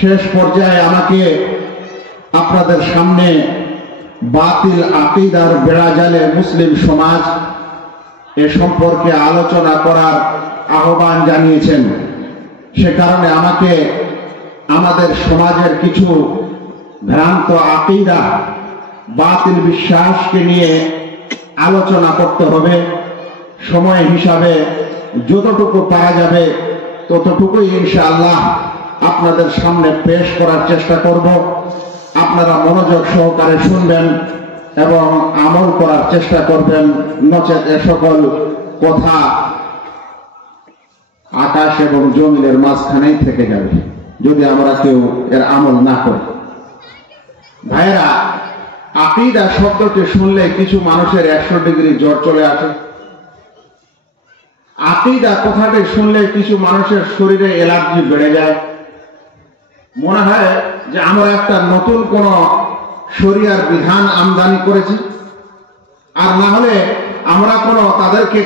শেষ পর্যায়ে আমাকে আপনাদের সামনে বাতিল আকীদার বেড়াজালে মুসলিম সমাজ এ সম্পর্কে আলোচনা করার আহ্বান জানিয়েছেন। সে কারণে আমাকে আমাদের সমাজের কিছু ভ্রান্ত আকীদা, বাতিল বিশ্বাসকে নিয়ে আলোচনা করতে হবে। সময় হিসাবে যতটুকু পাওয়া যাবে ততটুকুই ইনশাআল্লাহ আপনাদের সামনে পেশ করার চেষ্টা করব। আপনারা মনোযোগ সহকারে শুনবেন এবং আমল করার চেষ্টা করবেন, নচেত এ সকল কথা আকাশ এবং জমিনের মাঝখানেই থেকে যাবে যদি আমরা কেউ এর আমল না করি। ভাইরা, আকীদা শব্দটি শুনলে কিছু মানুষের 100 ডিগ্রি জ্বর চলে আসে। আকীদা কথাটি শুনলে কিছু মানুষের শরীরে অ্যালার্জি বেড়ে যায়। মনে হয় যে আমরা একটা নতুন কোন শরিয়ার বিধান আমদানি করেছি, আর না হলে আমরা তাদেরকে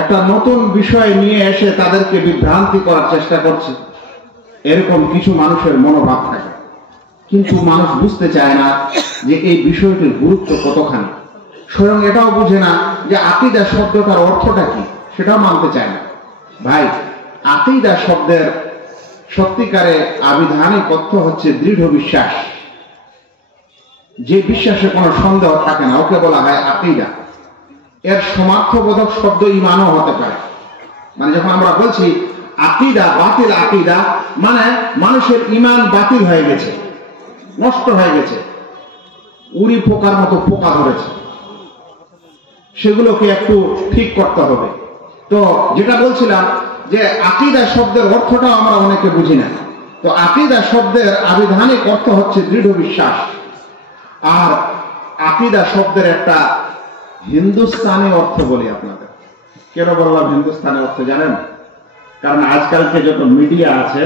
একটা নতুন বিষয় নিয়ে এসে তাদেরকে বিভ্রান্তি করার চেষ্টা করছি, এরকম কিছু মানুষের মনোভাব থাকে। কিন্তু মানুষ বুঝতে চায় না যে এই বিষয়টির গুরুত্ব কতখানি। স্বয়ং এটাও বুঝে না যে আকীদা শব্দটার অর্থটা কি, সেটাও মানতে চায় না। ভাই, আকীদা শব্দের সত্যিকারে আবিধানিক অর্থ হচ্ছে দৃঢ় বিশ্বাস। যে বিশ্বাসে কোনো সন্দেহ থাকে না, ওকে বলা হয় আকীদা। এর সমার্থবোধক শব্দ ঈমানও হতে পারে। মানে যখন আমরা বলছি আকীদা, বাতিল আকীদা, মানে মানুষের ঈমান বাতিল হয়ে গেছে, নষ্ট হয়ে গেছে, উড়ি পোকার মতো পোকা ধরেছে, সেগুলোকে একটু ঠিক করতে হবে। তো যেটা বলছিলাম যে আকীদা শব্দের অর্থটাও আমরা অনেকে বুঝি না। তো আকীদা শব্দের আবিধানিক অর্থ হচ্ছে দৃঢ় বিশ্বাস। আর আকীদা শব্দের একটা হিন্দুস্তানি অর্থ বলি আপনাদের। কেন বললাম হিন্দুস্তানি অর্থ জানেন? কারণ আজকালকে যত মিডিয়া আছে,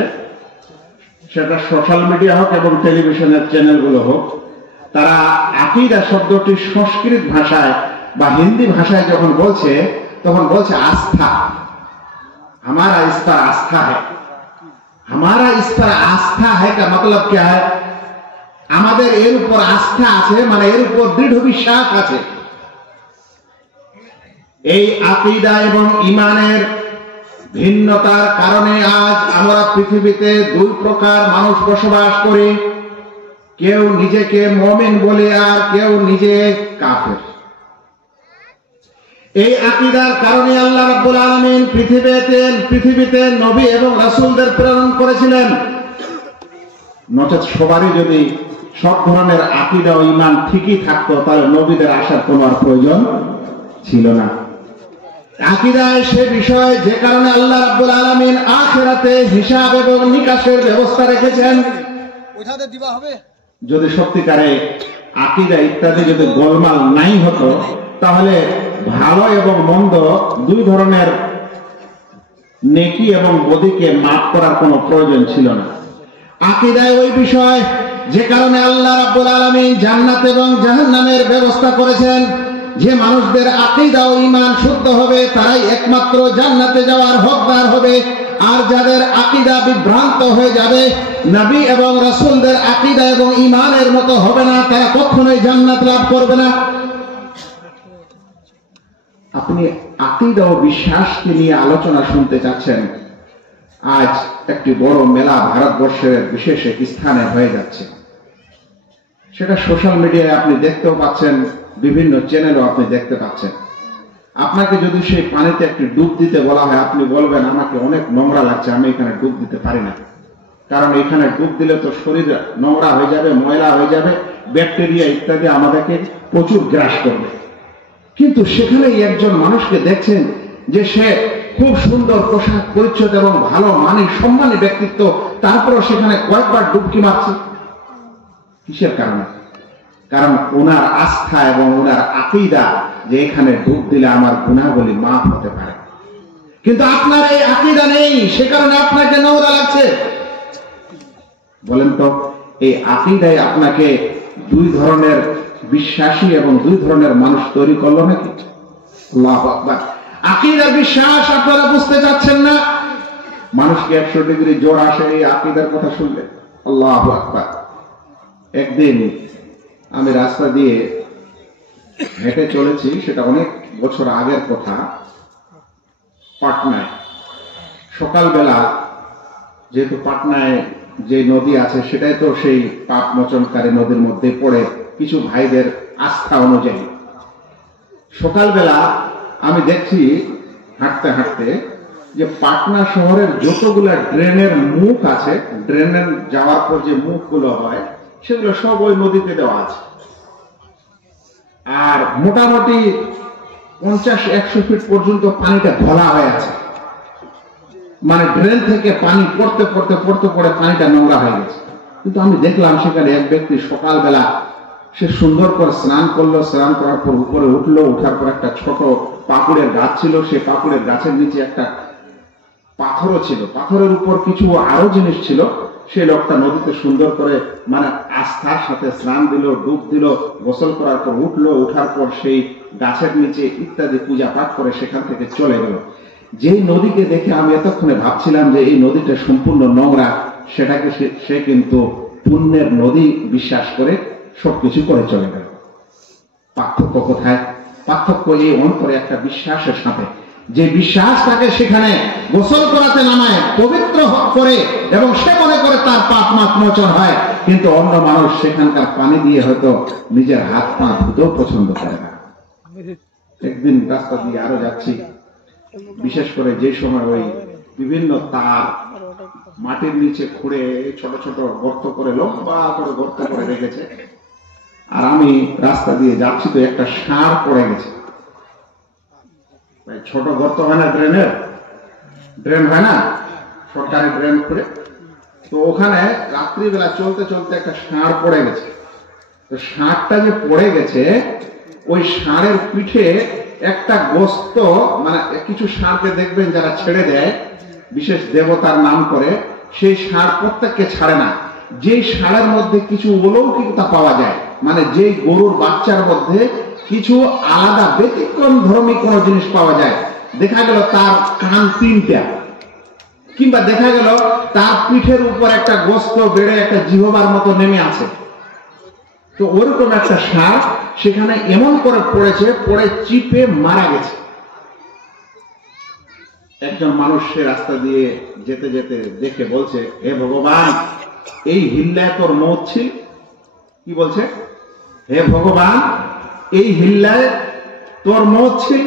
সেটা সোশ্যাল মিডিয়া হোক এবং টেলিভিশনের চ্যানেলগুলো হোক, তারা আকীদা শব্দটি সংস্কৃত ভাষায় বা হিন্দি ভাষায় যখন বলছে, তখন বলছে আস্থা। हमारा इस पर आस्था है। हमारा इस पर आस्था है का मतलब क्या है? আমাদের এর উপর আস্থা আছে, মানে এর উপর দৃঢ় বিশ্বাস আছে। এই আকীদা এবং ঈমানের ভিন্নতার কারণে আজ আমরা পৃথিবীতে দুই প্রকার মানুষ বসবাস করি। কেউ নিজেকে মুমিন বলে আর কেউ নিজে কাফের। এই আকীদার কারণে আল্লাহ রাব্বুল আলামিন পৃথিবীতে নবী এবং রাসূলদের প্রেরণ করেছিলেন। নচেত সবারই যদি সব ধরনের আকীদা ও ঈমান ঠিকই থাকতো, তাহলে নবীদের আসার কোনো আর প্রয়োজন ছিল না। আকীদায় সে বিষয় যে কারণে আল্লাহ রাব্বুল আলামিন আখিরাতে হিসাব এবং নিকাশের ব্যবস্থা রেখেছেন। ওইটাতে দিবা হবে। যদি সত্যিকারে আকীদা ইত্যাদি যদি গোলমাল নাই হতো, তাহলে ভালো এবং মন্দ দুই ধরনের নেকি এবং বদিকে মাফ করার কোনো প্রয়োজন ছিল না। আকীদায় ওই বিষয় যে কারণে আল্লাহ রাব্বুল আলামিন জান্নাত এবং জাহান্নামের ব্যবস্থা করেছেন। যে মানুষদের আকীদা ও ঈমান শুদ্ধ হবে, তারাই একমাত্র জান্নাতে যাওয়ার হকদার হবে। আর যাদের আকীদা বিভ্রান্ত হয়ে যাবে, নবী এবং রাসূলদের আকীদা এবং ঈমানের মতো হবে না, তারা কখনোই জান্নাত লাভ করবে না। আপনি আকীদা ও বিশ্বাসকে নিয়ে আলোচনা শুনতে চাচ্ছেন। আজ একটি বড় মেলা ভারতবর্ষের বিশেষ এক স্থানে হয়ে যাচ্ছে। সেটা সোশ্যাল মিডিয়ায় আপনি দেখতেও পাচ্ছেন, বিভিন্ন চ্যানেলও আপনি দেখতে পাচ্ছেন। আপনাকে যদি সেই পানিতে একটি ডুব দিতে বলা হয়, আপনি বলবেন আমাকে অনেক নোংরা লাগছে, আমি এখানে ডুব দিতে পারি না। কারণ এখানে ডুব দিলে তো শরীর নোংরা হয়ে যাবে, ময়লা হয়ে যাবে, ব্যাকটেরিয়া ইত্যাদি আমাদেরকে প্রচুর গ্রাস করবে। কিন্তু সেখানে একজন মানুষকে দেখছেন যে সে খুব সুন্দর পোশাক পরিচ্ছদ এবং ভালো মানের সম্মানী ব্যক্তিত্ব, তারপরও সেখানে কয়েকবার ডুবকি মারছে। কিসের কারণে? কারণ ওনার আস্থা এবং ওনার আকীদা যে এখানে ডুব দিলে আমার গুনাহগুলি মাফ হতে পারে। কিন্তু আপনার এই আকীদা নেই, সে কারণে আপনাকে নোংরা লাগছে। বলেন তো, এই আকীদায় আপনাকে দুই ধরনের বিশ্বাসী এবং দুই ধরনের মানুষ তৈরি করলো নাকি? আল্লাহু আকবার। আকীদা বিশ্বাস আপনারা বুঝতে চাচ্ছেন না। মানুষকে 100 ডিগ্রি জ্বর আসে এই আকীদার কথা শুনলে। আল্লাহু আকবার। একদিন আমি রাস্তা দিয়ে হেঁটে চলেছি, সেটা অনেক বছর আগের কথা, পাটনায়। সকালবেলা, যেহেতু পাটনায় যে নদী আছে সেটাই তো সেই পাপ মোচনকারী নদীর মধ্যে পড়ে কিছু ভাইদের আস্থা অনুযায়ী। সকালবেলা আমি দেখছি হাঁটতে হাঁটতে যে পাটনা শহরের যতগুলা ড্রেনের মুখ আছে, ড্রেনের যাওয়ার পর যে মুখগুলো হয় সেগুলো সব ওই নদীতে দেওয়া আছে। আর মোটামুটি 50-100 ফিট পর্যন্ত পানিটা ঘোলা হয়ে আছে। মানে ড্রেন থেকে পানি পড়তে পড়তে পড়তে পড়ে পানিটা নোংরা হয়ে গেছে। কিন্তু আমি দেখলাম সেখানে এক ব্যক্তি সকালবেলা সে সুন্দর করে স্নান করলো, স্নান করার পর উপরে উঠলো, উঠার পর একটা ছোট পাকুড়ের গাছ ছিল, সেই পাকুড়ের গাছের নিচে একটা পাথরও ছিল, পাথরের উপর কিছু আরো জিনিস ছিল। সেই লোকটা নদীতে সুন্দর করে মানে আস্থার সাথে স্নান দিল, ডুব দিল, গোসল করার পর উঠলো, উঠার পর সেই গাছের নিচে ইত্যাদি পূজা পাঠ করে সেখান থেকে চলে গেল। যেই নদীকে দেখে আমি এতক্ষণে ভাবছিলাম যে এই নদীটা সম্পূর্ণ নোংরা, সেটাকে সে কিন্তু পুণ্যের নদী বিশ্বাস করে সবকিছু করে চলে গেল। পার্থক্য কোথায়? পার্থক্য এই অন্তরে একটা বিশ্বাসের সাথে। যে বিশ্বাস তাকে সেখানে গোসল করাতে নামায়, পবিত্র করে এবং সে মনে করে তার পাপ মাপ মোচন হয়, কিন্তু অন্য মানুষ সেখানকার পানি দিয়ে হয়তো নিজের হাত পা ধুতেও পছন্দ করে না। একদিন রাস্তা দিয়ে আরো যাচ্ছি, বিশেষ করে যে সময় ওই বিভিন্ন তার মাটির নিচে খুঁড়ে ছোট ছোট গর্ত করে, লম্বা করে গর্ত করে রেখেছে, আর আমি রাস্তা দিয়ে যাচ্ছি তো একটা ষাঁড় পড়ে গেছে। ছোট গর্ত হয় না, ড্রেন হয় না, সরকারি ড্রেন করে, তো ওখানে রাত্রিবেলা চলতে চলতে একটা ষাঁড় পড়ে গেছে। তো ষাঁড়টা যে পড়ে গেছে, ওই ষাঁড়ের পিঠে একটা গোস্ত, মানে কিছু ষাঁড়কে দেখবেন যারা ছেড়ে দেয় বিশেষ দেবতার নাম করে, সেই ষাঁড় প্রত্যেককে ছাড়ে না। যেই ষাঁড়ের মধ্যে কিছু অলৌকিকতা পাওয়া যায়, মানে যেই গরুর বাচ্চার মধ্যে কিছু আলাদা ব্যতিক্রম ধর্মী কোন জিনিস পাওয়া যায়, দেখা গেল তার কান 3টা, কিংবা দেখা গেল তার পিঠের উপর একটা গোস্ত বেড়ে একটা জিহবার মতো নেমে আছে, তো ওরকম একটা ষাঁড় সেখানে এমন করে পড়েছে, পড়ে চিপে মারা গেছে। একজন মানুষ সে রাস্তা দিয়ে যেতে যেতে দেখে বলছে, হে ভগবান, এই হিল্লায় তোর মৌত ছিল। কি বলছে? হে ভগবান, এই হিল্লায় তোর মৌত ছিল।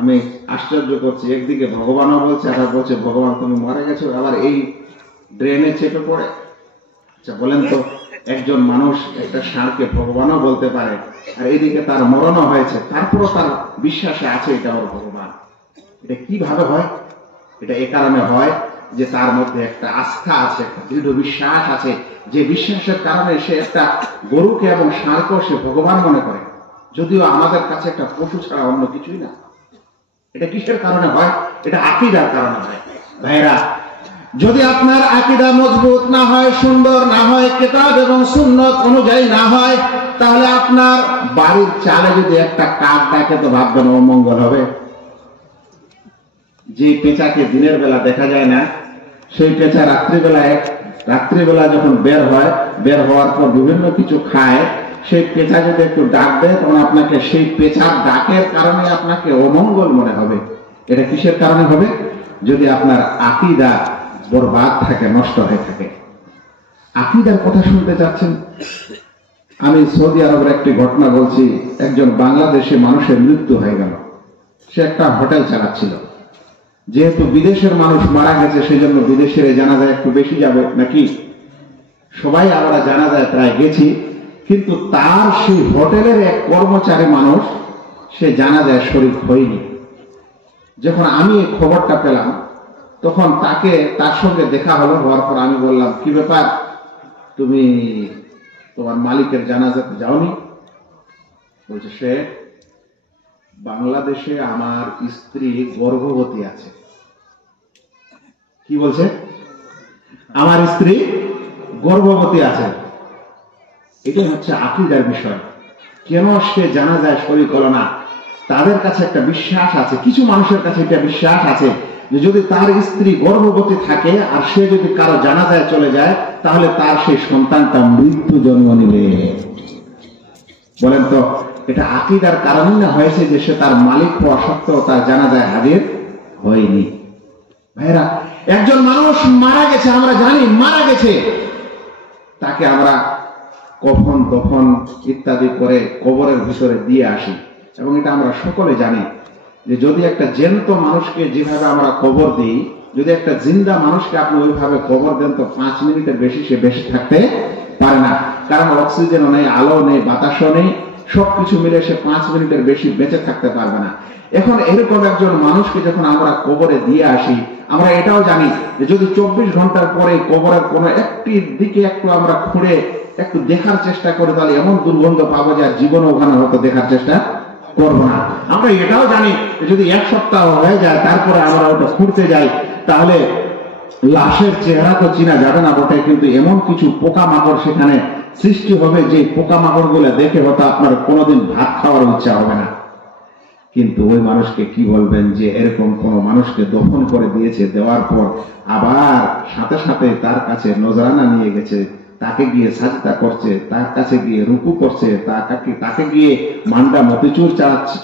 আমি আশ্চর্য করছি, একদিকে ভগবানও বলছে, আবার বলছে ভগবান তুমি মারা গেছো, আবার এই ড্রেনে চেপে পড়ে। আচ্ছা বলেন তো, একজন মানুষ একটা ষাঁড়কে ভগবানও বলতে পারে, আর এদিকে তার মরণও হয়েছে, তারপরও তার বিশ্বাসে আছে এটা ওর ভগবান। এটা কিভাবে হয়? এটা এ কারণে হয় যে তার মধ্যে একটা আস্থা আছে, একটা দৃঢ় বিশ্বাস আছে, যে বিশ্বাসের কারণে সে একটা গরুকে এবং ষাঁড়কেও সে ভগবান মনে করে, যদিও আমাদের কাছে একটা পশু ছাড়া অন্য কিছুই না। এটা কিসের কারণে হয়? এটা আকীদার কারণে হয়। ভাইরা, যদি আপনার আকীদা মজবুত না হয়, সুন্দর না হয়, কিতাব এবং সুন্নত অনুযায়ী না হয়, তাহলে আপনার বাড়ির চালে যদি একটা কাক ডাকে তো ভাববেন অমঙ্গল হবে। যে পেঁচাকে দিনের বেলা দেখা যায় না, সেই পেঁচা রাত্রিবেলা যখন বের হয়, বের হওয়ার পর বিভিন্ন কিছু খায়, সেই পেঁচা যদি একটু ডাক দেয়, তখন আপনাকে সেই পেঁচার ডাকের কারণে আপনাকে অমঙ্গল মনে হবে। এটা কিসের কারণে হবে? যদি আপনার আকীদা বরবাদ থাকে, নষ্ট হয়ে থাকে। আকীদার কথা শুনতে চাচ্ছেন? আমি সৌদি আরবের একটি ঘটনা বলছি। একজন বাংলাদেশি মানুষের মৃত্যু হয়ে গেল। সে একটা হোটেল চালাচ্ছিল। যেহেতু বিদেশের মানুষ মারা গেছে, সেই জন্য বিদেশের জানাজায় একটু বেশি যাবে নাকি, সবাই আমরা জানাজায় প্রায় গেছি, কিন্তু তার সেই হোটেলের এক কর্মচারী মানুষ সে জানাজায় শরীক হয়নি। যখন আমি এই খবরটা পেলাম, তখন তার সঙ্গে দেখা হলো। হওয়ার পর আমি বললাম, কি ব্যাপার, তুমি তোমার মালিকের জানাজাতে যাওনি? বলছে, সে বাংলাদেশে আমার স্ত্রী গর্ভবতী আছে। কি বলছে? আমার স্ত্রী গর্ভবতী আছে। এটাই হচ্ছে আকীদার বিষয়। কেন সে জানাজায় শরীক হলো না? তাদের কাছে একটা বিশ্বাস আছে, কিছু মানুষের কাছে এটা বিশ্বাস আছে যে যদি তার স্ত্রী গর্ভবতী থাকে আর সে যদি কারো জানাজায় চলে যায়, তাহলে তার সেই সন্তানটা মৃত্যু জন্ম নিবে। বলেন তো, এটা আকীদার কারণে না হয়েছে যে সে তার মালিক হওয়া সত্ত্বেও তার জানাজায় হাজির হয়নি? ভাইরা, একজন মানুষ মারা গেছে, আমরা জানি মারা গেছে, তাকে আমরা কফন দফন ইত্যাদি করে কবরের ভিতরে দিয়ে আসি, এবং এটা আমরা সকলে জানি যে যদি একটা জ্যান্ত মানুষকে যেভাবে আমরা কবর দিই, যদি একটা জিন্দা মানুষকে আপনি ওইভাবে কবর দেন তো 5 মিনিটের বেশি সে বেঁচে থাকতে পারে না। কারণ অক্সিজেনও নেই, আলো নেই, বাতাসও নেই, সবকিছু মিলে সে 5 মিনিটের বেশি বেঁচে থাকতে পারবে না। এখন এরকম একজন মানুষকে যখন আমরা কবরে দিয়ে আসি, আমরা এটাও জানি যে যদি 24 ঘন্টার পরে কবরের কোনো একটি দিকে একটু আমরা খুঁড়ে একটু দেখার চেষ্টা করি, তাহলে এমন দুর্গন্ধ পাবো যে জীবনে ওখানে হয়তো দেখার চেষ্টা করবো না। আমরা এটাও জানি যে যদি 1 সপ্তাহ হয়ে যায় তারপরে আমরা ওটা খুঁড়তে যাই, তাহলে লাশের চেহারা তো চিনা যাবে না বটে, কিন্তু এমন কিছু পোকামাকড় সেখানে সৃষ্টি হবে যে পোকামাকড় গুলো দেখে হয়তো আপনার কোনোদিন ভাত খাওয়ার ইচ্ছা হবে না। কিন্তু ওই মানুষকে কি বলবেন যে এরকম কোন মানুষকে দফন করে দিয়েছে, দেওয়ার পর আবার সাথে সাথে তার কাছে নজরানা নিয়ে গেছে, তাকে গিয়ে সাজদা করছে, তার কাছে গিয়ে রুকু করছে, তাকে গিয়ে মান্ডা মতিচুর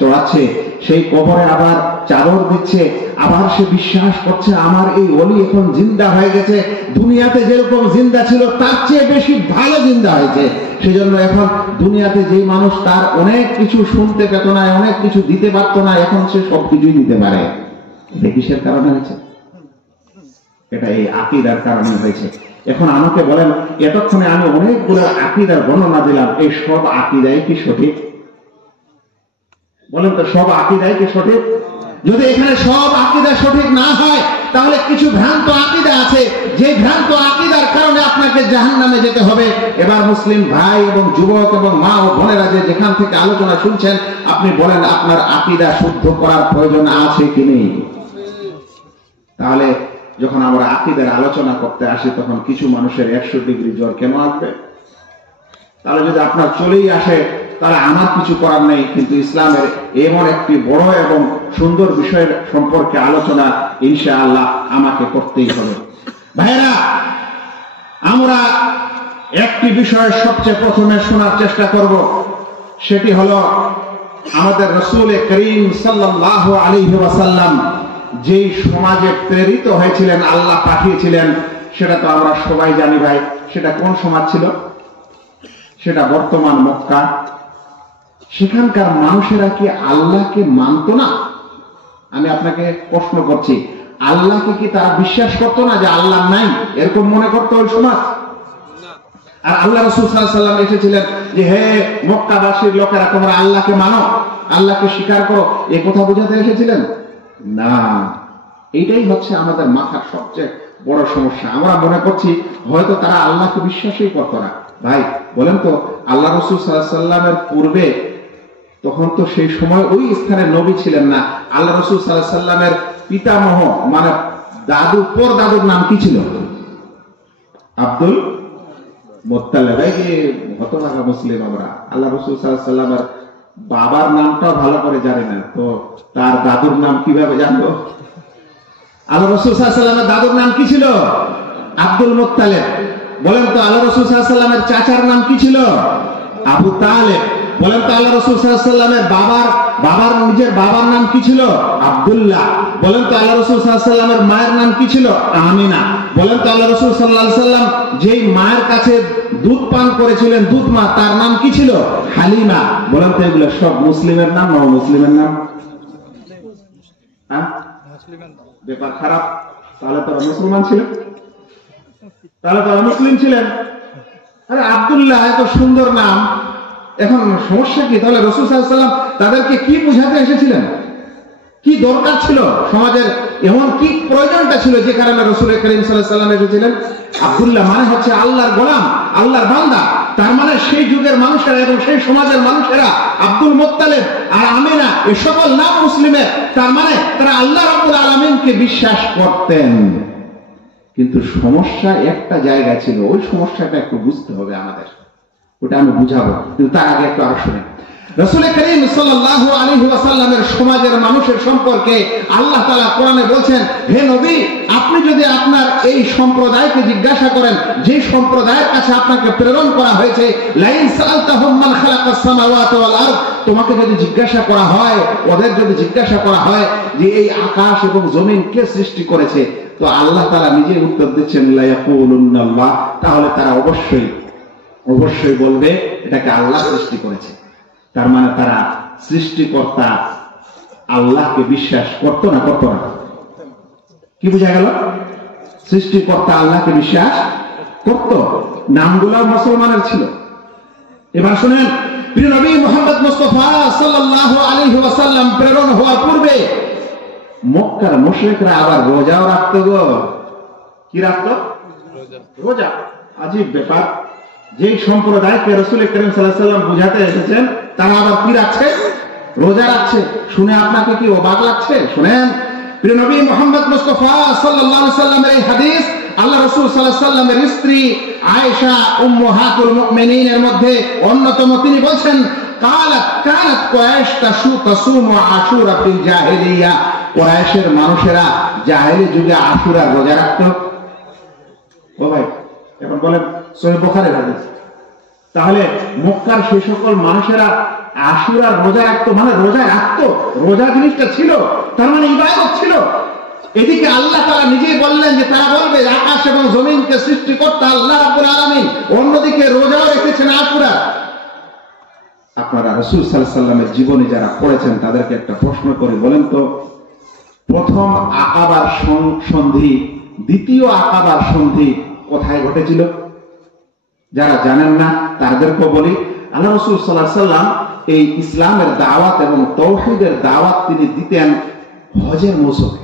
চড়াচ্ছে, সেই কবরে আবার চাদর দিচ্ছে, আবার সে বিশ্বাস করছে আমার এই ওলি এখন জিন্দা হয়ে গেছে, দুনিয়াতে যেরকম জিন্দা ছিল তার চেয়ে বেশি ভালো জিন্দা হয়েছে। সেজন্য এখন দুনিয়াতে যে মানুষ তার অনেক কিছু শুনতে পেত না, অনেক কিছু দিতে পারতো না, এখন সে সবকিছুই দিতে পারে। এটা কিসের কারণে হয়েছে? এটা এই আকীদার কারণে হয়েছে। এখন আমাকে বলেন, এতক্ষণে আমি অনেকগুলো আকীদার বর্ণনা দিলাম, এই সব আকীদাই কি সঠিক? বলেন তো, সব আকীদাই কি সঠিক? যদি এখানে সব আকীদা সঠিক না হয়, তাহলে কিছু ভ্রান্ত আকীদা আছে, যে ভ্রান্ত আকীদার কারণে আপনাকে জাহান্নামে যেতে হবে। এবার মুসলিম ভাই এবং যুবক এবং মা ও বোনেরা যে যেখান থেকে আলোচনা শুনছেন, আপনি বলেন আপনার আকীদা শুদ্ধ করার প্রয়োজন আছে কি নেই? তাহলে যখন আমরা আকীদার আলোচনা করতে আসি, তখন কিছু মানুষের 100 ডিগ্রি জ্বর কেন আসবে? তাহলে যদি আপনার চলেই আসে, তাহলে আমার কিছু করার নেই। কিন্তু ইসলামের এমন একটি বড় এবং সুন্দর বিষয়ের সম্পর্কে আলোচনা ইনশাআল্লাহ আমাকে করতেই হবে। ভাইরা, আমরা একটি বিষয় সবচেয়ে প্রথমে শোনার চেষ্টা করব, সেটি হলো আমাদের রাসূল করিম সাল্লাল্লাহু আলাইহি ওয়াসাল্লাম যেই সমাজে প্রেরিত হয়েছিলেন, আল্লাহ পাঠিয়েছিলেন, সেটা তো আমরা সবাই জানি ভাই। সেটা কোন সমাজ ছিল? সেটা বর্তমান মক্কা। সেখানকার মানুষেরা কি আল্লাহকে মানত না? আমি আপনাকে প্রশ্ন করছি, আল্লাহকে কি তারা বিশ্বাস করতো না যে আল্লাহ নাই? এরকম মনে করতো ওই সমাজ? আর আল্লাহ রাসূল সাল্লাল্লাহু আলাইহি ওয়াসাল্লাম এসেছিলেন যে হে মক্কাবাসীর লোকেরা, তোমরা আল্লাহকে মানো, আল্লাহকে স্বীকার করো, এই কথা বোঝাতে এসেছিলেন না। এইটাই হচ্ছে আমাদের মাথার সবচেয়ে বড় সমস্যা। আমরা মনে করছি হয়তো তারা আল্লাহকে বিশ্বাসই করতো না। ভাই বলেন তো, আল্লাহ রাসূল সাল্লাল্লাহু আলাইহি ওয়াসাল্লামের পূর্বে তখন তো সেই সময় ওই স্থানে নবী ছিলেন না। আল্লাহ রাসূল সাল্লাল্লাহু আলাইহি ওয়াসাল্লামের পিতামহ মানে দাদু, পর দাদুর নাম কি ছিল? Abdul Muttalib. হতভাগা মুসলিম আমরা আল্লাহ রাসূল সাল্লাল্লাহু আলাইহি ওয়াসাল্লামের বাবার নামটা ভালো করে জানি না, তো তার দাদুর নাম কিভাবে জানবো? আল্লাহ রাসূল সাল্লাল্লাহু আলাইহি ওয়াসাল্লামের দাদুর নাম কি ছিল? Abdul Muttalib. বলেন তো আল্লাহ রাসূল সাল্লাল্লাহু আলাইহি ওয়াসাল্লামের চাচার নাম কি ছিল? আবু তালেব। বলেন তো আল্লাহ রাসূল সাল্লাল্লাহু আলাইহি ওয়াসাল্লামের বাবার নিজের বাবার নাম কি ছিল? আব্দুল্লাহ। বলেন তো আল্লাহ রাসূল সাল্লাল্লাহু আলাইহি ওয়াসাল্লামের মায়ের নাম কি ছিল? আমিনা। বলেন তো আল্লাহ রাসূল সাল্লাল্লাহু আলাইহি ওয়াসাল্লাম যেই মায়ের কাছে দুধ পান করেছিলেন, দুধ মা, তার নাম কি ছিল? হালিমা। বলেন তো এগুলো সব মুসলিমের নাম না মুসলিমের নাম? ব্যাপার খারাপ। তাহলে তো মুসলমান ছিলেন, তাহলে তো মুসলিম ছিলেন। আরে আব্দুল্লাহ এত সুন্দর নাম, এখন সমস্যা কি? তাহলে রাসূল সাল্লাল্লাহু আলাইহি ওয়াসাল্লাম তাদেরকে কি বোঝাতে এসেছিলেন? কি দরকার ছিল? সমাজের এমন কি প্রয়োজনটা ছিল যে কারণে রাসূল করিম সাল্লাল্লাহু আলাইহি ওয়াসাল্লাম এসেছিলেন? আব্দুল্লাহ মানে হচ্ছে আল্লাহর গোলাম, আল্লাহর বান্দা। তার মানে সেই যুগের মানুষেরা এবং সেই সমাজের মানুষেরা আব্দুল মুত্তালিব আর আমিনা এই সকল নাম মুসলিমের, তার মানে তারা আল্লাহ রাব্বুল আলামিনকে বিশ্বাস করতেন। কিন্তু সমস্যা একটা জায়গা ছিল, ওই সমস্যাটা একটু বুঝতে হবে আমাদের, ওটা আমি বুঝাবো, কিন্তু তার আগে একটু আরো শুনে। রাসূল করিম সাল্লাল্লাহু আলাইহি ওয়াসাল্লামের সমাজের মানুষের সম্পর্কে আল্লাহ তাআলা কোরআনে বলছেন, হে নবী, আপনি যদি আপনার এই সম্প্রদায়কে জিজ্ঞাসা করেন, যে সম্প্রদায়ের কাছে আপনাকে প্রেরণ করা হয়েছে, লাইন সাআলতাহুম মান খালাকাস সামাওয়াতি ওয়াল আরদ, তোমাকে যদি জিজ্ঞাসা করা হয়, ওদের যদি জিজ্ঞাসা করা হয় যে এই আকাশ এবং জমিন কে সৃষ্টি করেছে, তো আল্লাহ তাআলা নিজে উত্তর দিচ্ছেন লা ইয়াকুলুন্নাল্লাহ, তাহলে তারা অবশ্যই বলবে এটাকে আল্লাহ সৃষ্টি করেছে। তার মানে তারা সৃষ্টিকর্তা আল্লাহকে বিশ্বাস করতো না? কি বোঝা গেল? সৃষ্টিকর্তা আল্লাহকে বিশ্বাস করত, নামগুলো মুসলমানের ছিল। এবার শুনেন, প্রিয় নবী মুহাম্মদ মুস্তাফা সাল্লাল্লাহু আলাইহি ওয়াসাল্লাম প্রেরণ হওয়ার পূর্বে মক্কার মুশরিকরা আবার রোজাও রাখতো গো। কি রাখতো? রোজা। আজীব ব্যাপার, যেই সম্প্রদায়কে রাসূল করিম সাল্লাল্লাহু আলাইহি ওয়াসাল্লাম বুঝাতে এসেছেন তারা আবার কি রাখছে? রোজা রাখছে। শুনে আপনাকে কি অবাক লাগছে? শুনেন, প্রিয় নবী মুহাম্মদ মুস্তাফা সাল্লাল্লাহু আলাইহি ওয়াসাল্লামের এই হাদিস আল্লাহ রাসূল সাল্লাল্লাহু আলাইহি ওয়াসাল্লামের স্ত্রী আয়েশা উম্মাহাতুল মুমিনিনের মধ্যে অন্যতম। তিনি বলেন, কানাত কুরাইশ তাসুমু আশুরা ফিল জাহিলিয়া, কুরাইশের মানুষেরা জাহেলি যুগে আশুরার রোজা রাখতো। ও ভাই, এখন বলেন সহিহ বুখারীর হাদিস। তাহলে মক্কার সেই সকল মানুষেরা আশুরার রোজা রাখতো, মানে রোজা রাখতো, রোজা জিনিসটা ছিল, তার মানে ইবাদত ছিল। এদিকে আল্লাহ তাআলা নিজেই বললেন যে তারা বলবে আকাশ এবং জমিনকে সৃষ্টিকর্তা আল্লাহ রাব্বুল আলামিন, অন্যদিকে রোজাও রেখেছেন আশুরা। আপনারা রাসূল সাল্লাল্লাহু আলাইহি ওয়াসাল্লামের জীবনী যারা পড়েছেন তাদেরকে একটা প্রশ্ন করে বলেন তো, প্রথম আকাবার সন্ধি, দ্বিতীয় আকাবার সন্ধি কোথায় ঘটেছিল? যারা জানেন না তাদেরকে বলি, আল্লাহ রাসূল সাল্লাল্লাহু আলাইহি ওয়াসাল্লাম এই ইসলামের দাওয়াত এবং তাওহীদের দাওয়াত তিনি দিতেন হজের মৌসুমে।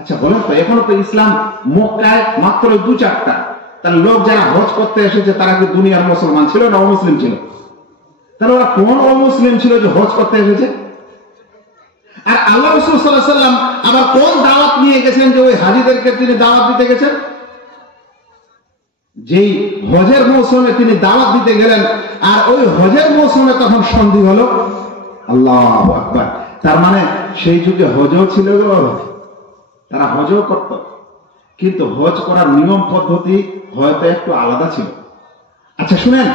আচ্ছা বলেন তো, এখনো তো ইসলাম মক্কায় মাত্র 2-4টা, তার লোক যারা হজ করতে এসেছে তারা কি দুনিয়ার মুসলমান ছিল না অমুসলিম ছিল? তাহলে ওরা কোন অমুসলিম ছিল যে হজ করতে এসেছে? আর আল্লাহ রাসূল সাল্লাল্লাহু আলাইহি ওয়াসাল্লাম আবার কোন দাওয়াত নিয়ে গেছেন যে ওই হাজীদেরকে তিনি দাওয়াত দিতে গেছেন? যেই হজের মৌসুমে তিনি দাওয়াত দিতে গেলেন, আর ওই হজের মৌসুমে তখন সন্ধি হলো। আল্লাহু আকবার। তার মানে সেই যুগে হজও ছিল গো, তারা হজও করত, কিন্তু হজ করার নিয়ম পদ্ধতি হয়তো একটু আলাদা ছিল। আচ্ছা শুনেন,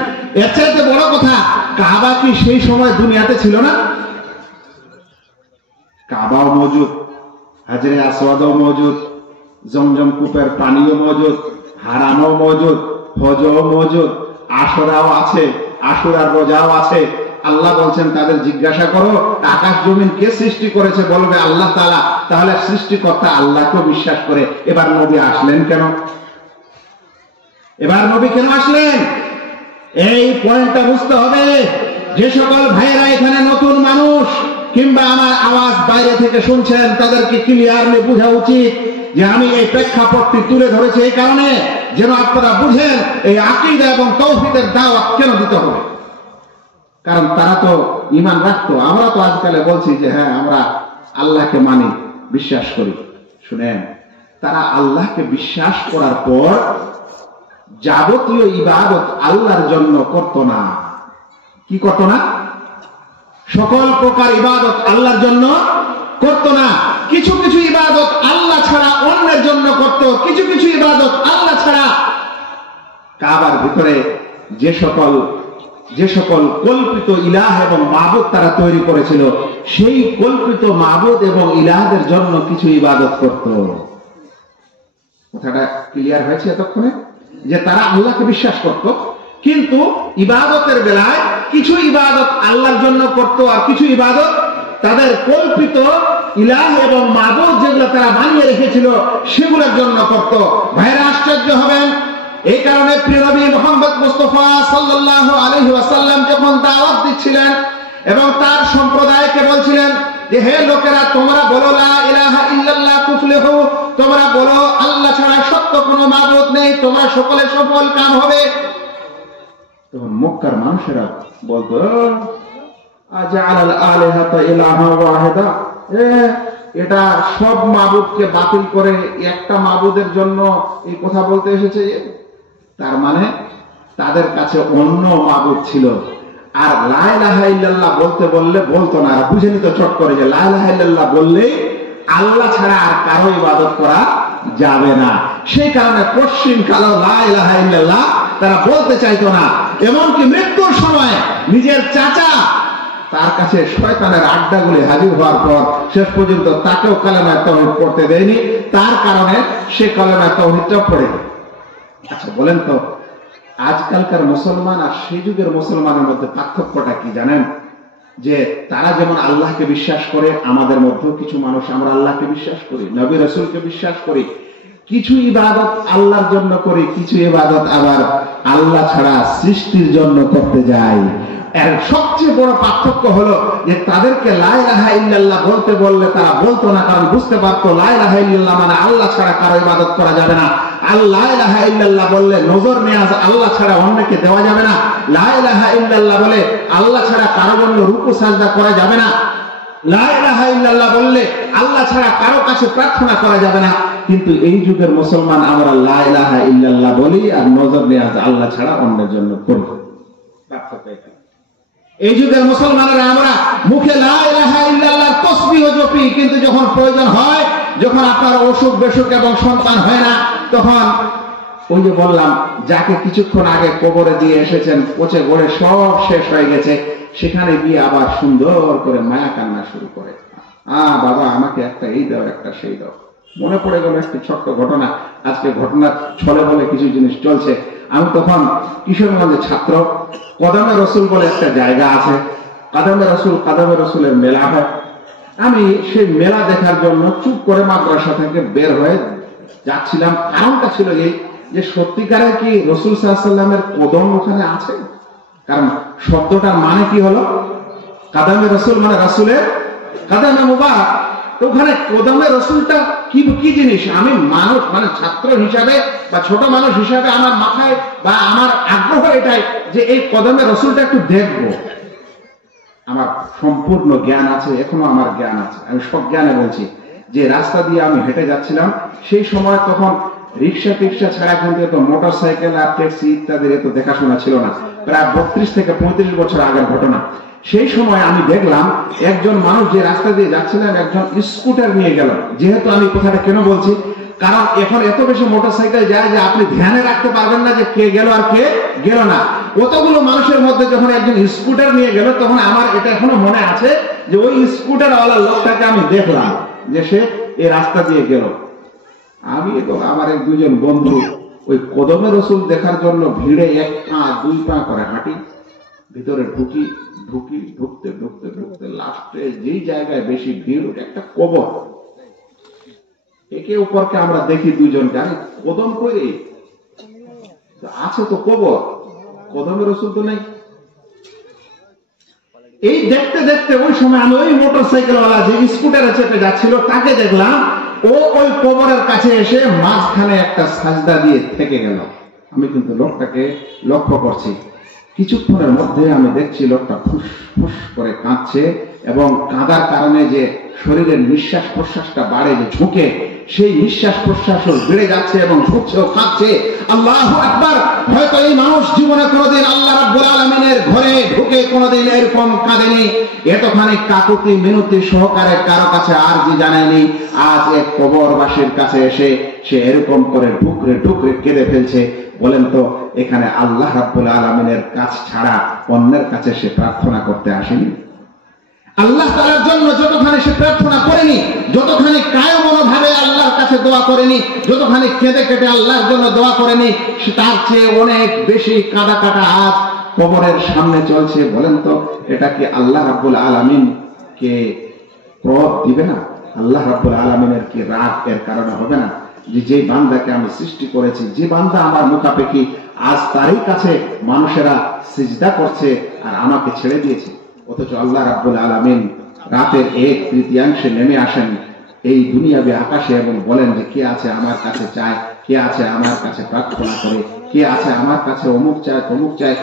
এর চাইতে বড় কথা, কাবা কি সেই সময় দুনিয়াতে ছিল না? কাবাও মজুদ, হাজরে আসওয়াদও মজুদ, জমজম কূপের পানিও মজুদ, হারামও মজুদ, হজও মজুদ, আশুরাও আছে, আশুরার রোজাও আছে। আল্লাহ বলছেন তাদের জিজ্ঞাসা করো আকাশ জমিন কে সৃষ্টি করেছে, বলবে আল্লাহ তাআলা। তাহলে সৃষ্টিকর্তা আল্লাহকে বিশ্বাস করে এবার নবী আসলেন কেন? এবার নবী কেন আসলেন? এই পয়েন্টটা বুঝতে হবে। যে সকল ভাইয়েরা এখানে নতুন মানুষ কিংবা আমার আওয়াজ বাইরে থেকে শুনছেন, তাদেরকে ক্লিয়ারলি বোঝা উচিত যে আমি এই প্রেক্ষাপটটি তুলে ধরেছি এই কারণে যেন আপনারা বুঝেন এই আকীদা এবং তাওহীদের দাওয়াত কেন দিতে হবে। কারণ তারা তো ঈমান রাখতো, আমরা তো আজকালে বলছি যে হ্যাঁ আমরা আল্লাহকে মানি, বিশ্বাস করি। শুনেন, তারা আল্লাহকে বিশ্বাস করার পর যাবতীয় ইবাদত আল্লাহর জন্য করত না। কি করত না? সকল প্রকার ইবাদত আল্লাহর জন্য করত না। কিছু কিছু ইবাদত আল্লাহ ছাড়া অন্যের জন্য করত, কিছু কিছু ইবাদত আল্লাহ ছাড়া কাবার ভিতরে যে সকল কল্পিত ইলাহ এবং মাবুদ তারা তৈরি করেছিল, সেই কল্পিত মাবুদ এবং ইলাহদের জন্য কিছু ইবাদত করত। কথাটা ক্লিয়ার হয়েছে এতক্ষণে? যে তারা আল্লাহকে বিশ্বাস করত, কিন্তু ইবাদতের বেলায় কিছু ইবাদত আল্লাহর জন্য করত, আর কিছু ইবাদত তাদের কল্পিত ইলাহ এবং মাবুদ যেগুলো তারা বানিয়ে রেখেছিল সেগুলোর জন্য করত। ভাইরা আশ্চর্য হবেন, এই কারণে প্রিয় নবী মুহাম্মদ মুস্তাফা সাল্লাল্লাহু আলাইহি ওয়াসাল্লাম যখন দাওয়াত দিচ্ছিলেন এবং তার সম্প্রদায়কে বলছিলেন যে হে লোকেরা, তোমরা বলো লা ইলাহা ইল্লাল্লাহ তুফলিহু, তোমরা বলো আল্লাহ ছাড়া সত্য কোনো মাবুদ নেই, তোমরা সকলে সফল কাম হবে। তখন মক্কার মানুষেরা বলতো আজআলাল আলিহাতা ইলাহা ওয়াহিদা, এটা সব মাবুদকে বাতিল করে একটা মাবুদের জন্য এই কথা বলতে এসেছে। তার মানে তাদের কাছে অন্য মাবুদ ছিল, আর লা ইলাহা ইল্লাল্লাহ বলতে বললে বলতো না, বুঝে নিত চট করে যে লা ইলাহা ইল্লাল্লাহ বললেই আল্লাহ ছাড়া আর কারো ইবাদত করা যাবে না। সেই কারণে পশ্চিম কালো লা ইলাহা ইল্লাল্লাহ তারা বলতে চাইতো না। এমনকি মৃত্যুর সময় নিজের চাচা তার কাছে শয়তানের আড্ডাগুলি হাজির হওয়ার পর শেষ পর্যন্ত তাকেও কালেমা তাওহীদ পড়তে দেয়নি, তার কারণে সে কালেমা তাওহীদটা পড়ে। আচ্ছা বলেন তো, আজকালকার মুসলমান আর সেই যুগের মুসলমানের মধ্যে পার্থক্যটা কি জানেন? যে তারা যেমন আল্লাহকে বিশ্বাস করে, আমাদের মধ্যেও কিছু মানুষ আমরা আল্লাহকে বিশ্বাস করি, নবী রাসূলকে বিশ্বাস করি, কিছু ইবাদত আল্লাহর জন্য করি, কিছু ইবাদত আবার আল্লাহ ছাড়া সৃষ্টির জন্য করতে যাই। এর সবচেয়ে বড় পার্থক্য হলো যে তাদেরকে লা ইলাহা ইল্লাল্লাহ বলতে বললে তারা বলতো না, কারণ বুঝতে পারতো লা ইলাহা ইল্লাল্লাহ মানে আল্লাহ ছাড়া কারো ইবাদত করা যাবে না। আর লা ইলাহা ইল্লাল্লাহ বললে নজর নিয়াজ আল্লাহ ছাড়া অন্যকে দেওয়া যাবে না। লা ইলাহা ইল্লাল্লাহ বলে আল্লাহ ছাড়া কারো জন্য রুকু সাজদা করা যাবে না। লা ইলাহা ইল্লাল্লাহ বললে আল্লাহ ছাড়া কারো কাছে প্রার্থনা করা যাবে না। কিন্তু এই যুগের মুসলমান আমরা লা ইলাহা ইল্লাল্লাহ বলি আর নজর নিয়াজ আল্লাহ ছাড়া অন্যের জন্য করি। এই যুগের মুসলমানেরা আমরা মুখে লা ইলাহা ইল্লাল্লাহর তাসবিহ জপি, কিন্তু যখন প্রয়োজন হয়, যখন আপনার অসুখ বেসুখ এবং সন্তান হয় না, তখন ওই যে বললাম যাকে কিছুক্ষণ আগে কবরে দিয়ে এসেছেন পচে গড়ে সব শেষ হয়ে গেছে, সেখানে গিয়ে আবার সুন্দর করে মায়া কান্না শুরু করে, বাবা আমাকে একটা এই দাও, একটা সেই দাও। মনে পড়ে গেল একটি ছোট্ট ঘটনা, আজকে ঘটনা ছলে বলে কিছু জিনিস চলছে। আমি তখন কিশোরগঞ্জের ছাত্র, কদমে রসুল বলে একটা জায়গা আছে, কদমে রসুলের মেলা হয়। আমি সেই মেলা দেখার জন্য চুপ করে মাদ্রাসা থেকে বের হয়ে যাচ্ছিলাম। কারণটা ছিল এই যে সত্যিকারে কি রসুল সাল্লাল্লাহু আলাইহি ওয়াসাল্লামের কদম ওখানে আছে? কারণ শব্দটার মানে কি হলো, কদমে রসুল মানে রাসূলের কদমে মুবারক। তো ওখানে কদমে রসুলটা কি জিনিস? আমি মানুষ মানে ছাত্র হিসাবে বা ছোট মানুষ হিসাবে আমার মাথায় বা আমার আগ্রহ এটাই যে এই কদমে রসুলটা একটু দেখবো। আমার সম্পূর্ণ জ্ঞান আছে, এখনো আমার জ্ঞান আছে, আমি সব জ্ঞানে বলছি যে রাস্তা দিয়ে আমি হেঁটে যাচ্ছিলাম, সেই সময় তখন রিক্সা টিক্সা ছাড়া কিন্তু এত মোটর সাইকেল আর ট্যাক্সি ইত্যাদির এত দেখাশোনা ছিল না। প্রায় 32 থেকে 35 বছর আগের ঘটনা। সেই সময় আমি দেখলাম একজন মানুষ যে রাস্তা দিয়ে যাচ্ছিলেন, একজন স্কুটার নিয়ে গেল। যেহেতু আমি কথাটা কেন বলছি, কারণ এখন এত বেশি মোটরসাইকেল যায় যে আপনি ধ্যানে রাখতে পারবেন না যে কে গেল আর কে গেল না। অতগুলো মানুষের মধ্যে যখন একজন স্কুটার নিয়ে গেল, তখন আমার এটা এখনো মনে আছে যে ওই স্কুটারওয়ালা লোকটাকে আমি দেখলাম যে সে এই রাস্তা দিয়ে গেল। আমি এবং আমার এক দুজন বন্ধু ওই কদমে রসুল দেখার জন্য ভিড়ে 1 পা 2 পা করে হাঁটি, ভিতরে ঢুকতে লাস্টে যেই জায়গায় বেশি ভিড়, একটা কবর। একে উপরকে আমরা দেখি দুইজনকে, আমি কদম করে আছে তো কবর, কদমে রসুল তো নেই। এই দেখতে দেখতে ওই সময় আমি ওই মোটরসাইকেলওয়ালা যে স্কুটারে চেপে যাচ্ছিল তাকে দেখলাম, ও ওই কবরের কাছে এসে মাঝখানে একটা সাজদা দিয়ে থেকে গেল। আমি কিন্তু লোকটাকে লক্ষ্য করছি। কিছুক্ষণের মধ্যে আমি দেখছি লোকটা ফুস ফুস করে কাঁদছে, এবং কাঁদার কারণে যে শরীরের নিঃশ্বাস প্রশ্বাসটা বাড়ে, যে ঝুঁকে, সেই নিঃশ্বাস প্রশ্বাসও বেড়ে যাচ্ছে এবং ঝুঁকছেও কাঁদছে। আল্লাহু আকবার! হয়তো এই মানুষ জীবনে কোনোদিন আল্লাহ রাব্বুল আলামিনের ঘরে ঢুকে কোনোদিন এরকম কাঁদেনি, এতখানি কাকুতি মিনতি সহকারে কারো কাছে আর যে জানায়নি। আজ এক কবরবাসীর কাছে এসে সে এরকম করে ঢুকরে ঢুকরে কেঁদে ফেলছে। বলেন তো, এখানে আল্লাহ রাব্বুল আলামিনের কাছ ছাড়া অন্যের কাছে সে প্রার্থনা করতে আসেনি। আল্লাহ তাআলার জন্য যতখানি সে প্রার্থনা করেনি, যতখানি কায়মনোভাবে আল্লাহর কাছে দোয়া করেনি, যতখানি কেঁদে কেটে আল্লাহর জন্য দোয়া করেনি, তার চেয়ে অনেক বেশি কাঁদা কাটা আজ কবরের সামনে চলছে। বলেন তো, এটা কি আল্লাহ রাব্বুল আলামিন কে ক্রোধ দিবে না? আল্লাহ রাব্বুল আলামিনের কি রাগ এর কারণে হবে না? যে বান্দাকে আমি সৃষ্টি করেছি, যে বান্দা আমার মুখাপেক্ষী, আজ তারই কাছে মানুষেরা সিজদা করছে আর আমাকে ছেড়ে দিয়েছে। অথচ আল্লাহ রাব্বুল আলামিন রাতের 1/3 নেমে আসেন এই দুনিয়াবি আকাশে এবং বলেন যে কে আছে আমার কাছে চায়, কে আছে আমার কাছে প্রার্থনা করে, কে আছে আমার কাছে অমুক চায় তমুক চায়।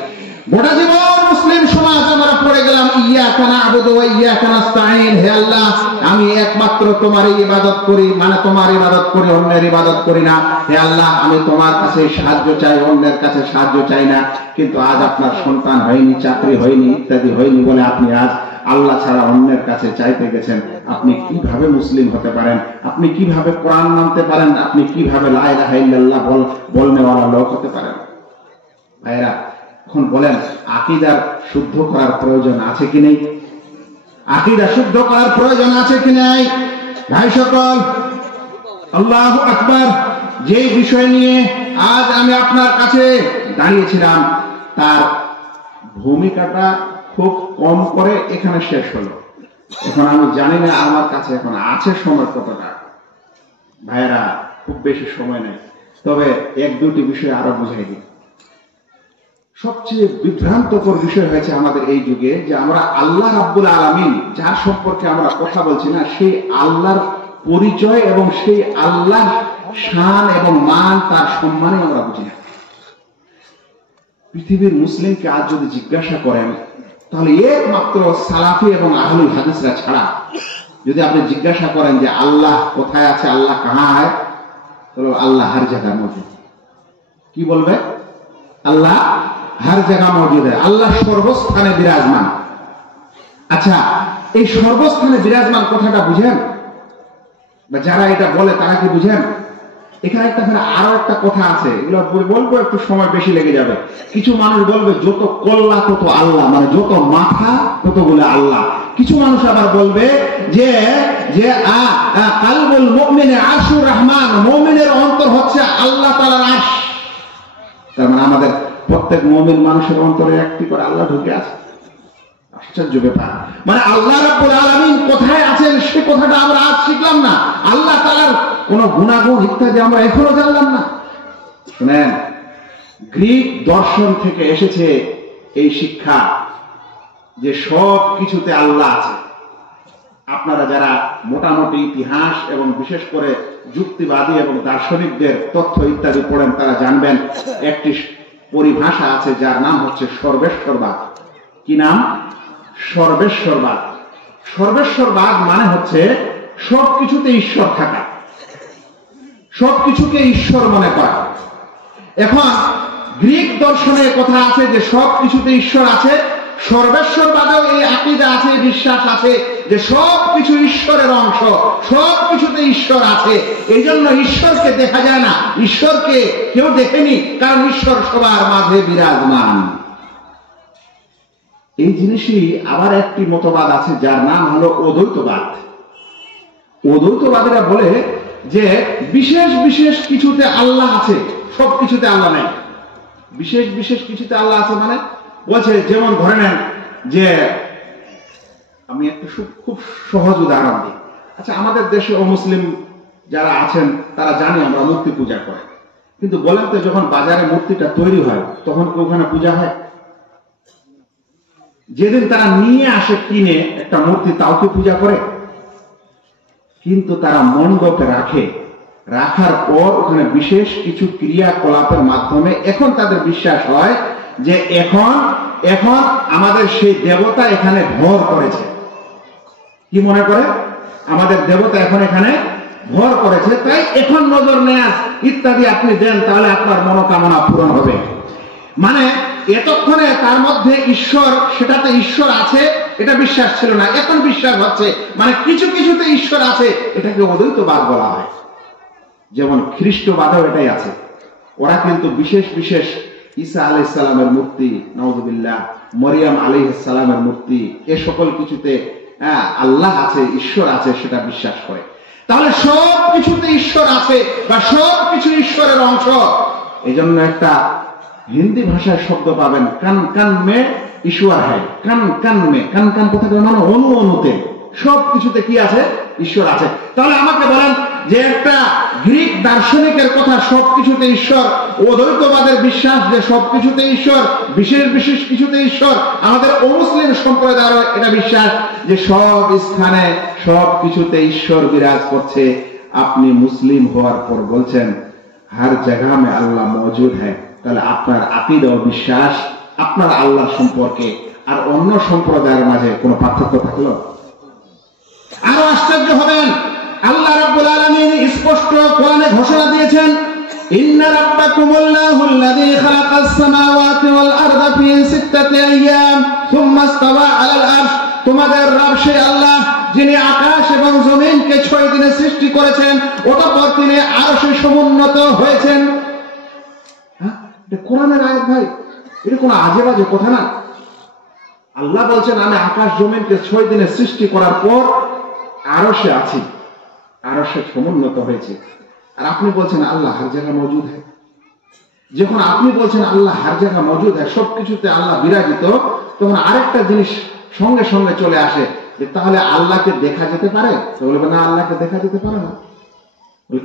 গোটা জীবন মুসলিম সমাজ আমরা পড়ে গেলাম ইয়াকা না'বুদু ওয়া ইয়াকা নাস্তাঈন, হে আল্লাহ আমি একমাত্র তোমারই ইবাদত করি, মানে তোমার ইবাদত করি, অন্যের ইবাদত করি না। হে আল্লাহ আমি তোমার কাছে সাহায্য চাই, অন্যের কাছে সাহায্য চাই না। কিন্তু আজ আপনার সন্তান হয়নি, চাকরি হয়নি, ইত্যাদি হয়নি বলে আপনি আজ আল্লাহ ছাড়া অন্যের কাছে চাইতে গেছেন। আপনি কিভাবে মুসলিম হতে পারেন? আপনি কিভাবে কোরআন মানতে পারেন? আপনি কিভাবে লা ইলাহা ইল্লাল্লাহ বলনেওয়ালা লোক হতে পারেন? ভাইরা এখন বলেন, আকীদার শুদ্ধ করার প্রয়োজন আছে কি নেই? আকীদা শুদ্ধ করার প্রয়োজন আছে কি নাই? ভাই সকল, আল্লাহু আকবার। যে বিষয় নিয়ে আজ আমি আপনার কাছে দাঁড়িয়েছিলাম তার ভূমিকাটা খুব কম করে এখানে শেষ হলো। এখন আমি জানি না আমার কাছে এখন আছে সময় কতটা। ভাইরা খুব বেশি সময় নেই, তবে এক দুটি বিষয় আরো বুঝাই দিই। সবচেয়ে বিভ্রান্তকর বিষয় হয়েছে আমাদের এই যুগে যে আমরা আল্লাহ রাব্বুল আলামিন যার সম্পর্কে আমরা কথা বলছি না, সেই আল্লাহর পরিচয় এবং সেই আল্লাহর শান এবং মান, তার সম্মানে আমরা বুঝি না। পৃথিবীর মুসলিমকে আজ যদি জিজ্ঞাসা করেন, তাহলে একমাত্র সালাফি এবং আহলুল হাদিসরা ছাড়া যদি আপনি জিজ্ঞাসা করেন যে আল্লাহ কোথায় আছে, আল্লাহ কাহা হয়, তাহলে আল্লাহ হর জায়গা মৌজুদ। কি বলবে? আল্লাহ হর জায়গা মৌজুদ है, আল্লাহ সর্বস্থানে বিরাজমান। আচ্ছা, এই সর্বস্থানে বিরাজমান কথাটা বুঝেন? বা যারা এটা বলে তারা কি বুঝেন? এখানে একটা আরো একটা কথা আছে, এগুলো বলবো, একটু সময় বেশি লেগে যাবে। কিছু মানুষ বলবে যত কল্লা তত আল্লাহ, মানে যত মাথা ততগুলো আল্লাহ। কিছু মানুষ আবার বলবে যে যে কালবুল মুমিনে আরশুর রহমান, মুমিনের অন্তর হচ্ছে আল্লাহ তাআলার আরশ। তার মানে আমাদের প্রত্যেক মুমিন মানুষের অন্তরে একটি করে আল্লাহ ঢুকে আছে। আশ্চর্য ব্যাপার। মানে আল্লাহ রাব্বুল আলামিন কোথায় আছেন সে কথাটা আমরা আজ শিখলাম না। আল্লাহ তাআলার কোন গুণাগুণ ইত্যাদি আমরা এখনো জানলাম না। শুনেন, গ্রিক দর্শন থেকে এসেছে এই শিক্ষা যে সব কিছুতে আল্লাহ আছে। আপনারা যারা মোটামুটি ইতিহাস এবং বিশেষ করে যুক্তিবাদী এবং দার্শনিকদের তথ্য ইত্যাদি পড়েন তারা জানবেন একটি পরিভাষা আছে যার নাম হচ্ছে সর্বেশ্বরবাদ। কি নাম? সর্বেশ্বরবাদ। সর্বেশ্বরবাদ মানে হচ্ছে সবকিছুতে ঈশ্বর থাকা, সবকিছুকে ঈশ্বর মনে করা। এখন গ্রিক দর্শনে কথা আছে যে সবকিছুতে ঈশ্বর আছে, সর্বেশ্বরবাদেও এই আকীদা আছে, বিশ্বাস আছে যে সবকিছু ঈশ্বরের অংশ, সবকিছুতে ঈশ্বর আছে। এই জন্য ঈশ্বরকে দেখা যায় না, ঈশ্বরকে কেউ দেখেনি, কারণ ঈশ্বর সবার মাঝে বিরাজমান। এই জিনিসই আবার একটি মতবাদ আছে যার নাম হলো অদ্বৈতবাদ। অদ্বৈতবাদীরা বলে যে বিশেষ বিশেষ কিছুতে আল্লাহ আছে, সব কিছুতে আল্লাহ নেই। বিশেষ বিশেষ কিছুতে আল্লাহ আছে মানে বলছে, যেমন ধরে নেন যে আমি একটা খুব সহজ উদাহরণ দিই। আচ্ছা, আমাদের দেশে অমুসলিম যারা আছেন তারা জানে আমরা মূর্তি পূজা করে, কিন্তু বলেন তো যখন বাজারে মূর্তিটা তৈরি হয় তখন কি ওখানে পূজা হয়? যেদিন তারা নিয়ে আসে কিনে একটা মূর্তি, তাও কি পূজা করে? কিন্তু তারা মণ্ডপে রাখে, রাখার পর ওখানে বিশেষ কিছু ক্রিয়াকলাপের মাধ্যমে এখন তাদের বিশ্বাস হয় যে এখন এখন আমাদের সেই দেবতা এখানে ভর করেছে। কি মনে করে? আমাদের দেবতা এখন এখানে ভর করেছে, তাই এখন নজর নেয়াজ ইত্যাদি আপনি দেন, তাহলে আপনার মনোকামনা পূরণ হবে। মানে এতক্ষণে তার মধ্যে ঈশ্বর, সেটাতে ঈশ্বর আছে এটা বিশ্বাস ছিল না, এখন বিশ্বাস হচ্ছে। মানে কিছু কিছুতে ঈশ্বর আছে, এটাকে অদ্বৈতবাদ বলা হয়। যেমন খ্রিস্টবাদেও এটাই আছে। ওরা কিন্তু বিশেষ বিশেষ ঈসা আলাইহিস সালামের মূর্তি, নাউযুবিল্লাহ, মরিয়ম আলাইহিস সালামের মূর্তি, এ সকল কিছুতে আল্লাহ আছে, ঈশ্বর আছে, সেটা বিশ্বাস করে। তাহলে সব কিছুতে ঈশ্বর আছে বা সব কিছু ঈশ্বরের অংশ। এই জন্য একটা হিন্দি ভাষায় শব্দ পাবেন, কান কান মে ঈশ্বর হ্যায়, কান কান মে, কান কান কোথায় মানে অনু অনুতে, সব কিছুতে কি আছে? ঈশ্বর আছে। তাহলে আমাকে বলেন যে একটা গ্রিক দার্শনিকের কথা সবকিছুতে ঈশ্বর, অদ্বৈতবাদের বিশ্বাস যে সবকিছুতে ঈশ্বর, বিশেষ বিশেষ কিছুতে ঈশ্বর, আমাদের অমুসলিম সম্প্রদায়ের এটা বিশ্বাস যে সব স্থানে সব কিছুতে ঈশ্বর বিরাজ করছে। আপনি মুসলিম হওয়ার পর বলছেন হর জায়গা মে আল্লাহ মौजूद है, তাহলে আপনার আকীদা ও বিশ্বাস আপনার আল্লাহ সম্পর্কে আর অন্য সম্প্রদায়ের মাঝে কোনো পার্থক্য থাকলো? আরো আশ্চর্য হবেন, আল্লাহ রাব্বুল আলামিন স্পষ্ট কোরআনে ঘোষণা দিয়েছেন, ইন্না রাব্বাকুমুল্লাহুল্লাযী খালাকাস সামাওয়াতি ওয়াল আরদা ফি সিত্তাতি আইয়াম সুম্মা ইসতাওয়া আলাল আরশ। তোমাদের রব সেই আল্লাহ যিনি আকাশ এবং জমিনকে 6 দিনে সৃষ্টি করেছেন, অতঃপর তিনি আরশে সমুন্নত হয়েছেন। হ্যাঁ, এটা কোরআনের আয়াত ভাই, এটা কোনো আজে বাজে কথা না। আল্লাহ বলছেন আমি আকাশ জমিনকে 6 দিনে সৃষ্টি করার পর আরশে আছি, আরশে সমুন্নত হয়েছে। আর আপনি বলছেন আল্লাহ হর জায়গা মौजूद है। যখন আপনি বলছেন আল্লাহ হর জায়গা मौजूद है, সবকিছুতে আল্লাহ বিরাজিত, তখন আরেকটা জিনিস সঙ্গে সঙ্গে চলে আসে যে তাহলে আল্লাহকে দেখা যেতে পারে? তো বলবে না, আল্লাহকে দেখা যেতে পারে না।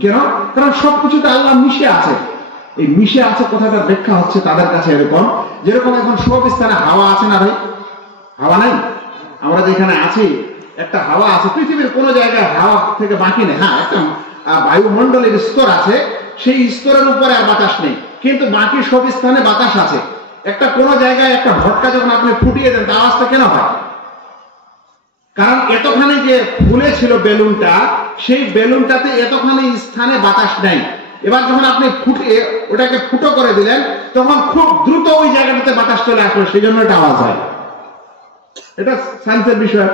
কেন? কারণ সবকিছুতে আল্লাহ মিশে আছে। এই মিশে আছে কথাটার ব্যাখ্যা হচ্ছে তাদের কাছে এরকম, যেরকম এখন সব স্থানে হাওয়া আছে না ভাই? হাওয়া নাই? আমরা যেখানে আছি একটা হাওয়া আছে, পৃথিবীর কোন জায়গায় হাওয়া থেকে বাকি নেই। হ্যাঁ, একটা বায়ুমণ্ডলের স্তর আছে, সেই স্তরের উপরে আর বাতাস নেই, কিন্তু বাকি সব স্থানে বাতাস আছে। একটা কোন জায়গায় একটা ভটকা যখন আপনি ফুটিয়ে দেন, আওয়াজটা কেন হয়? কারণ এতখানি যে ফুলে ছিল বেলুনটা, সেই বেলুনটাতে এতখানি স্থানে বাতাস নেই। এবার যখন আপনি ফুটিয়ে ওটাকে ফুটো করে দিলেন, তখন খুব দ্রুত ওই জায়গাটাতে বাতাস চলে আসলো, সেই জন্য এটা আওয়াজ হয়। এটা সায়েন্সের বিষয়,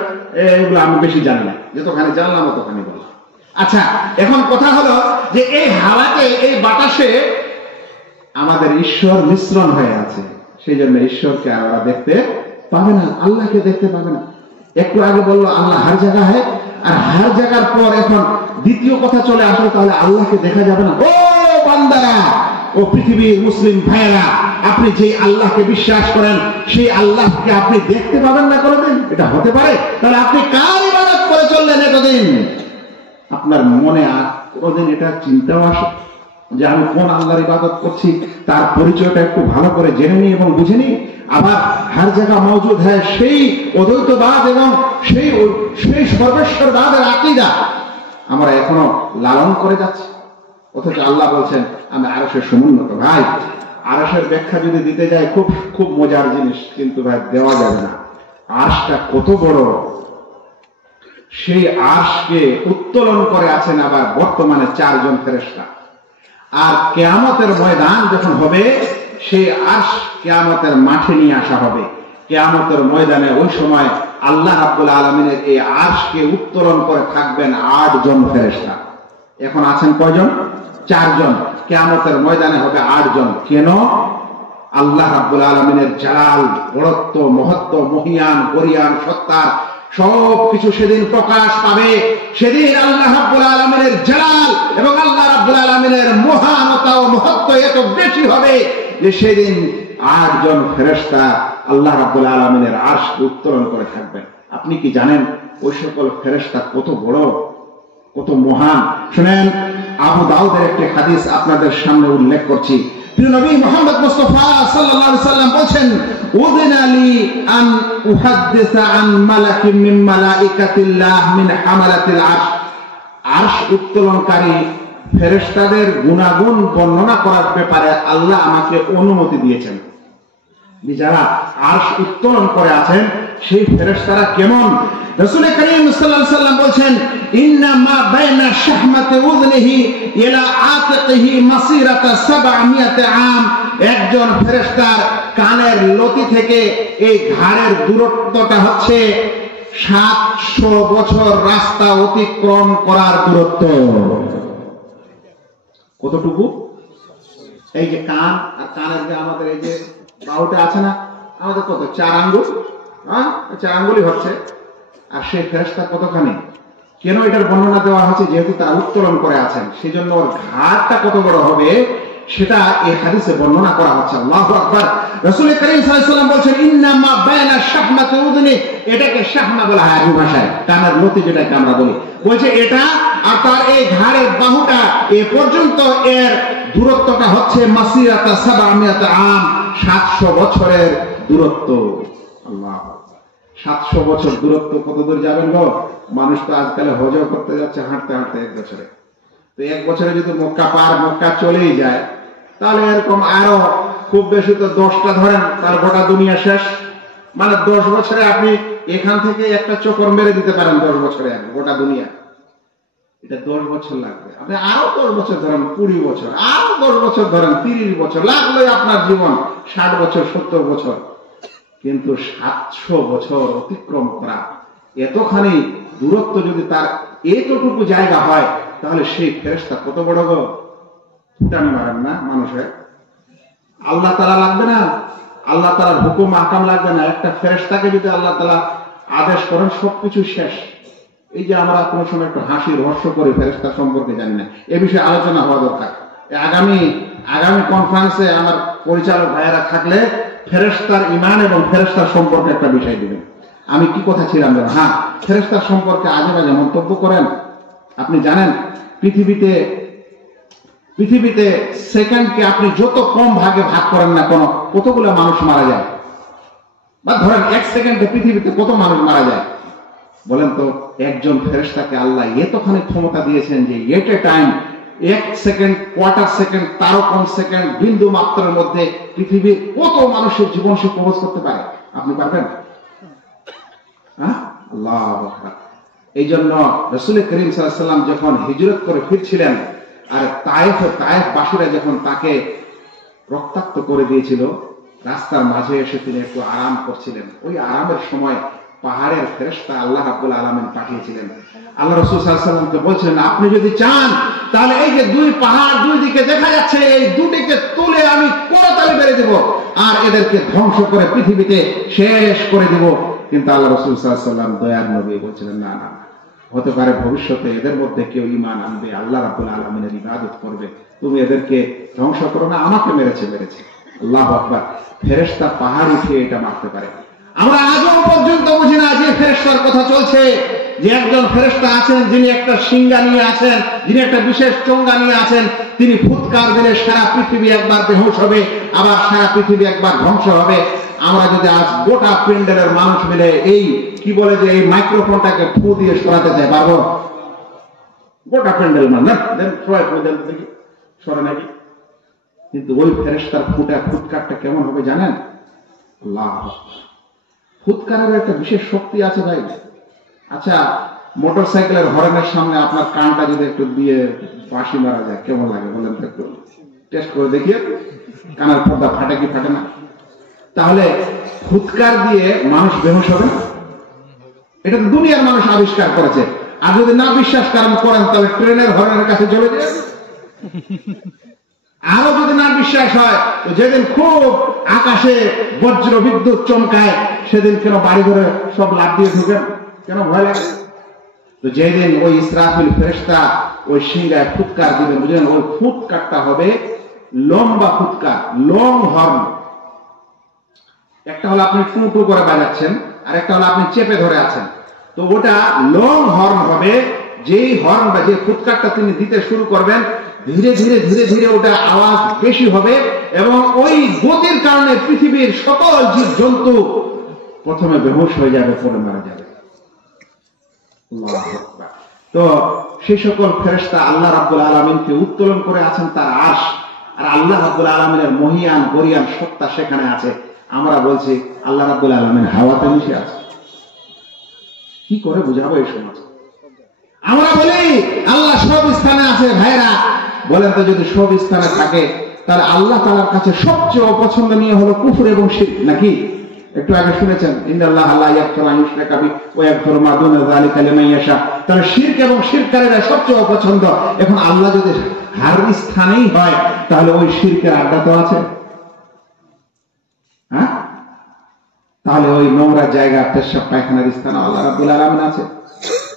এগুলো আমি বেশি জানি না, যতখানি জানলাম ততখানি বললাম। আচ্ছা, এখন কথা হলো যে এই হাওয়াতে, এই বাতাসে আমাদের ঈশ্বর মিশ্রণ হয়ে আছে, সেই জন্য ঈশ্বরকে আমরা দেখতে পাবে না, আল্লাহকে দেখতে পাবে না। একটু আগে বললো আল্লাহ হর জায়গা है, আর হর জায়গার পর এখন দ্বিতীয় কথা চলে আসলো তাহলে আল্লাহকে দেখা যাবে না। ও বান্দারা, ও পৃথিবীর মুসলিম ভাইয়েরা, আপনি যে আল্লাহকে বিশ্বাস করেন সেই আল্লাহকে আপনি দেখতে পাবেন না কোনোদিন? এটা হতে পারে? তাহলে আপনি কার ইবাদত করে চললেন এতদিন? আপনার মনে আর কোনোদিন এটা চিন্তাও আসে যে আমি কোন আল্লাহর ইবাদত করছি, তার পরিচয়টা একটু ভালো করে জেনে নিই এবং বুঝে নিই? আবার হর জায়গা मौजूद है সেই অদ্বৈতবাদ এবং সেই সর্বেশ্বরবাদের আকীদা আমরা এখনো লালন করে যাচ্ছি, অথচ আল্লাহ বলছেন আমি আরশের সমুন্নত। ভাই, আরশের ব্যাখ্যা যদি দিতে যাই খুব মজার জিনিস, কিন্তু ভাই দেওয়া যাবে না। আরশটা কত বড়, সেই আরশকে উত্তোলন করে আছেন আবার বর্তমানে 4 জন ফেরেশতা। আর কিয়ামতের ময়দান যখন হবে, সেই আরশ কিয়ামতের মাঠে নিয়ে আসা হবে। কিয়ামতের ময়দানে ওই সময় আল্লাহ রাব্বুল আলামিনের এই আরশকে উত্তোলন করে থাকবেন 8 জন ফেরেশতা। এখন আছেন কয়জন? 4 জন। কিয়ামতের ময়দানে হবে 8 জন। কেন? আল্লাহ রাব্বুল আলামিনের জালাল, বড়ত্ব, মহত্ব, মহিয়ান, গরিয়ান, সত্তার সবকিছু সেদিন প্রকাশ পাবে। সেদিন আল্লাহ রাব্বুল আলামিনের জালাল এবং আল্লাহ রাব্বুল আলামিনের মহানতা ও মহত্ব এত বেশি হবে যে সেদিন 8 জন ফেরেশতা আল্লাহ রাব্বুল আলামিনের আরশকে উত্তোলন করে থাকবেন। আপনি কি জানেন ওই সকল ফেরেশতা কত বড়, কত মহান? শুনেন, আবু দাউদের একটি হাদিস আপনাদের সামনে উল্লেখ করছি। প্রিয় নবী মুহাম্মদ মুস্তাফা সাল্লাল্লাহু আলাইহি সাল্লাম বলেন, উযিনা লি আন উহাদ্দিসা আন মালাকিন মিন মালাইকাতিল্লাহ মিন হামালাতিল আরশ। আরশ উত্তোলনকারী ফেরেশতাদের গুণাগুণ বর্ণনা করার ব্যাপারে আল্লাহ আমাকে অনুমতি দিয়েছেন। যারা আরশ উত্তোলন করে আছেন সেই ফেরেশতারা কেমন? রাসূল করিম সাল্লাল্লাহু আলাইহি সাল্লাম বলেন, ইন্না মা বাইনা শাহমাতি উযনিহি ইলা আতিকিহি মাসিরাতা 700 আম। একজন ফেরেশতার কানের লতি থেকে এই ঘাড়ের দূরত্বটা হচ্ছে 700 বছর রাস্তা অতিক্রম করার দূরত্ব। কতটুকু? এই যে কান, আর কানের যে আমাদের এই যে বাহুটা আছে না, আমাদের কত? 4 আঙ্গুল। হ্যাঁ, 4 আঙ্গুলই হচ্ছে। আর সেই ফেরেশতা কতখানি? কেন এটার বর্ণনা দেওয়া হচ্ছে? যেহেতু তারা উত্তোলন করে আছেন, সেই জন্য ওর ঘাড়টা কত বড় হবে সেটা এই হাদিসে বর্ণনা করা হচ্ছে। আল্লাহু আকবার। রাসূল করিম সাল্লাল্লাহু আলাইহি ওয়াসাল্লাম বলেন, ইন্না মা বাইনা শাহমাতি উযনি, এটাকে শাহমা বলা হয় আরবি ভাষায়, কানের লতি যেটাকে আমরা বলি। বলছে এটা আর তার এই ঘাড়ের বাহুটা এ পর্যন্ত এর দূরত্বটা হচ্ছে মাসিরাতা 700 আম, 700 বছরের দূরত্ব। আল্লাহ, 700 বছর দূরত্ব কত দূর যাবেন গো? মানুষ তো আজকাল হজও করতে যাচ্ছে হাঁটতে হাঁটতে 1 বছরে। তো 1 বছরে যদি মক্কা চলেই যায়, তাহলে এরকম আরো খুব বেশি তো 10টা ধরেন, তার গোটা দুনিয়া শেষ। মানে 10 বছরে আপনি এখান থেকে একটা চক্কর মেরে দিতে পারেন, 10 বছরে গোটা দুনিয়া। এটা 10 বছর লাগবে। আপনি আরো 10 বছর ধরেন, 20 বছর, আরো 10 বছর ধরেন, 30 বছর লাগলে আপনার জীবন 60 বছর, 70 বছর। কিন্তু 700 বছর অতিক্রম করা, এতখানি দূরত্ব যদি তার এতটুকু জায়গা হয়, তাহলে সেই ফেরেশতা কত বড় গো, ফুটানি মারেন না মানুষের। আল্লাহ তাআলা লাগবে না, আল্লাহ তাআলার হুকুম আহকাম লাগবে না। একটা ফেরেশতাকে যদি আল্লাহ তাআলা আদেশ করেন, সবকিছু শেষ। এই যে আমরা কোনো সময় একটু হাসি রহস্য করে ফেরেশতা সম্পর্কে জানি না, এ বিষয়ে আলোচনা হওয়া দরকার। আগামী কনফারেন্সে আমার পরিচালক ভাইয়েরা থাকলে ফেরেশতার ঈমান এবং ফেরেশতার সম্পর্কে একটা বিষয় দিবেন। আমি কি কথা ছিলাম, হ্যাঁ, ফেরেশতার সম্পর্কে আজে বাজে মন্তব্য করেন। আপনি জানেন পৃথিবীতে সেকেন্ডকে আপনি যত কম ভাগে ভাগ করেন না কেন, কতগুলো মানুষ মারা যায়? বা ধরেন 1 সেকেন্ডে পৃথিবীতে কত মানুষ মারা যায় বলেন তো? একজন ফেরেশতাকে আল্লাহ এতখানি ক্ষমতা দিয়েছেন যে at a time 1 second, quarter second, তারও কম সেকেন্ড, বিন্দু মাত্রার মধ্যে পৃথিবীর কত মানুষের জীবন সে কবজ করতে পারে। আপনি পারবেন? আল্লাহু আকবার। এই জন্য রাসূল করিম সাল্লাল্লাহু আলাইহি ওয়াসাল্লাম যখন হিজরত করে ফিরছিলেন, আর তায়েফ বাসীরা যখন তাকে রক্তাক্ত করে দিয়েছিল, রাস্তার মাঝে এসে তিনি একটু আরাম করছিলেন। ওই আরামের সময় পাহাড়ের ফেরেশতা আল্লাহ রাব্বুল আলামিন পাঠিয়েছিলেন। আল্লাহ রাসূল সাল্লাল্লাহু আলাইহি ওয়াসাল্লামকে বলছিলেন, আপনি যদি চান তাহলে এই যে 2 পাহাড় 2 দিকে দেখা যাচ্ছে, এই দুটিকে তুলে আমি করতালি মেরে দেব আর এদেরকে ধ্বংস করে পৃথিবীতে শেষ করে দেব। কিন্তু আল্লাহ রাসূল সাল্লাল্লাহু আলাইহি ওয়াসাল্লাম দয়ার নবী বলছিলেন, না না, হতে পারে ভবিষ্যতে এদের মধ্যে কেউ ঈমান আনবে, আল্লাহ রাব্বুল আলামিনের ইবাদত করবে, তুমি এদেরকে ধ্বংস করো না, আমাকে মেরেছে। আল্লাহু আকবার। ফেরেশতা পাহাড় উঠিয়ে এটা মারতে পারে। আমরা আজও পর্যন্ত বুঝি না যে ফেরেশতার কথা চলছে, যে একজন ফেরেশতা আছেন যিনি একটা সিংহা নিয়ে আছেন, যিনি একটা বিশেষ চোঙ্গা নিয়ে আছেন, তিনি ফুৎকার দিলে সারা পৃথিবী একবার বেহুশ হবে, আবার সারা পৃথিবী একবার ধ্বংস হবে। আমরা যদি আজ গোটা প্যান্ডেলের মানুষ মিলে এই কি বলে যে এই মাইক্রোফোনটাকে ফু দিয়ে সরাতে চাই, পারবো? গোটা প্যান্ডেল মানে সরে নাকি? কিন্তু ওই ফেরেশতার ফুৎকারটা কেমন হবে জানেন? আল্লাহ, ফুৎকারের একটা বিশেষ শক্তি আছে ভাই। আচ্ছা, মোটরসাইকেলের হর্নের সামনে আপনার কানটা যদি একটু দিয়ে বাঁশি মারা যায়, কেমন লাগে বলেন তো? একটু টেস্ট করে দেখিয়ে, কানের পর্দা ফাটে কি ফাটে না? তাহলে ফুৎকার দিয়ে মানুষ বেহুশ হবে না? এটা তো দুনিয়ার মানুষ আবিষ্কার করেছে। আর যদি না বিশ্বাস করেন তাহলে ট্রেনের হর্নের কাছে চলে যায়। আরো যদি না বিশ্বাস হয়, তো যেদিন খুব আকাশে বজ্র বিদ্যুৎ চমকায়, সেদিন কেন বাড়ি ঘরে সব লাফ দিয়ে ঢুকেন? কেন ভয় লাগে? তো যেদিন ওই ইসরাফিল ফেরেশতা ওই সিংহায় ফুৎকার দিবেন, বুঝলেন, ওই ফুৎকারটা হবে লম্বা ফুৎকার, লং হর্ন। একটা হলো আপনি টু টু করে বাজাচ্ছেন, আর একটা হলো আপনি চেপে ধরে আছেন। তো ওটা লং হর্ন হবে। যেই হর্ন বা যে ফুৎকারটা তিনি দিতে শুরু করবেন, ধীরে ধীরে ধীরে ধীরে ওটা আওয়াজ বেশি হবে, এবং ওই গতির কারণে পৃথিবীর সকল জীব জন্তু প্রথমে বেহুশ হয়ে যাবে, পরে মারা যাবে। তো সেই সকল ফেরেশতা আল্লাহ রাব্বুল আলামিনকে উত্তোলন করে আছেন তার আরশ, আর আল্লাহ রাব্বুল আলামিনের মহিয়ান গরিয়ান সত্তা সেখানে আছে। আমরা বলছি আল্লাহ রাব্বুল আলামিন হাওয়াতে মিশে আছে। কি করে বুঝাবো এই সমাজ? আমরা বলি আল্লাহ সব স্থানে আছে। ভাইরা বলেন তো, যদি সব স্থানে থাকে তাহলে আল্লাহ তাআলার কাছে সবচেয়ে অপছন্দনীয় হলো কুফর এবং শিরক, নাকি? একটু আগে শুনেছেন, ইন্নাল্লাহা লা ইয়াগফিরু আন ইউশরাকা বিহি ওয়া ইয়াগফিরু মা দুনা যালিকা লিমান ইয়াশা। তাহলে শিরক এবং শিরকারীরা সবচেয়ে অপছন্দ। এখন আল্লাহ যদি হার স্থানেই হয়, তাহলে ওই শিরকের আড্ডা তো আছে। হ্যাঁ, তাহলে ওই নোংরা জায়গা, পেশাব পায়খানার স্থানে আল্লাহ রাব্বুল আলামিন আছে।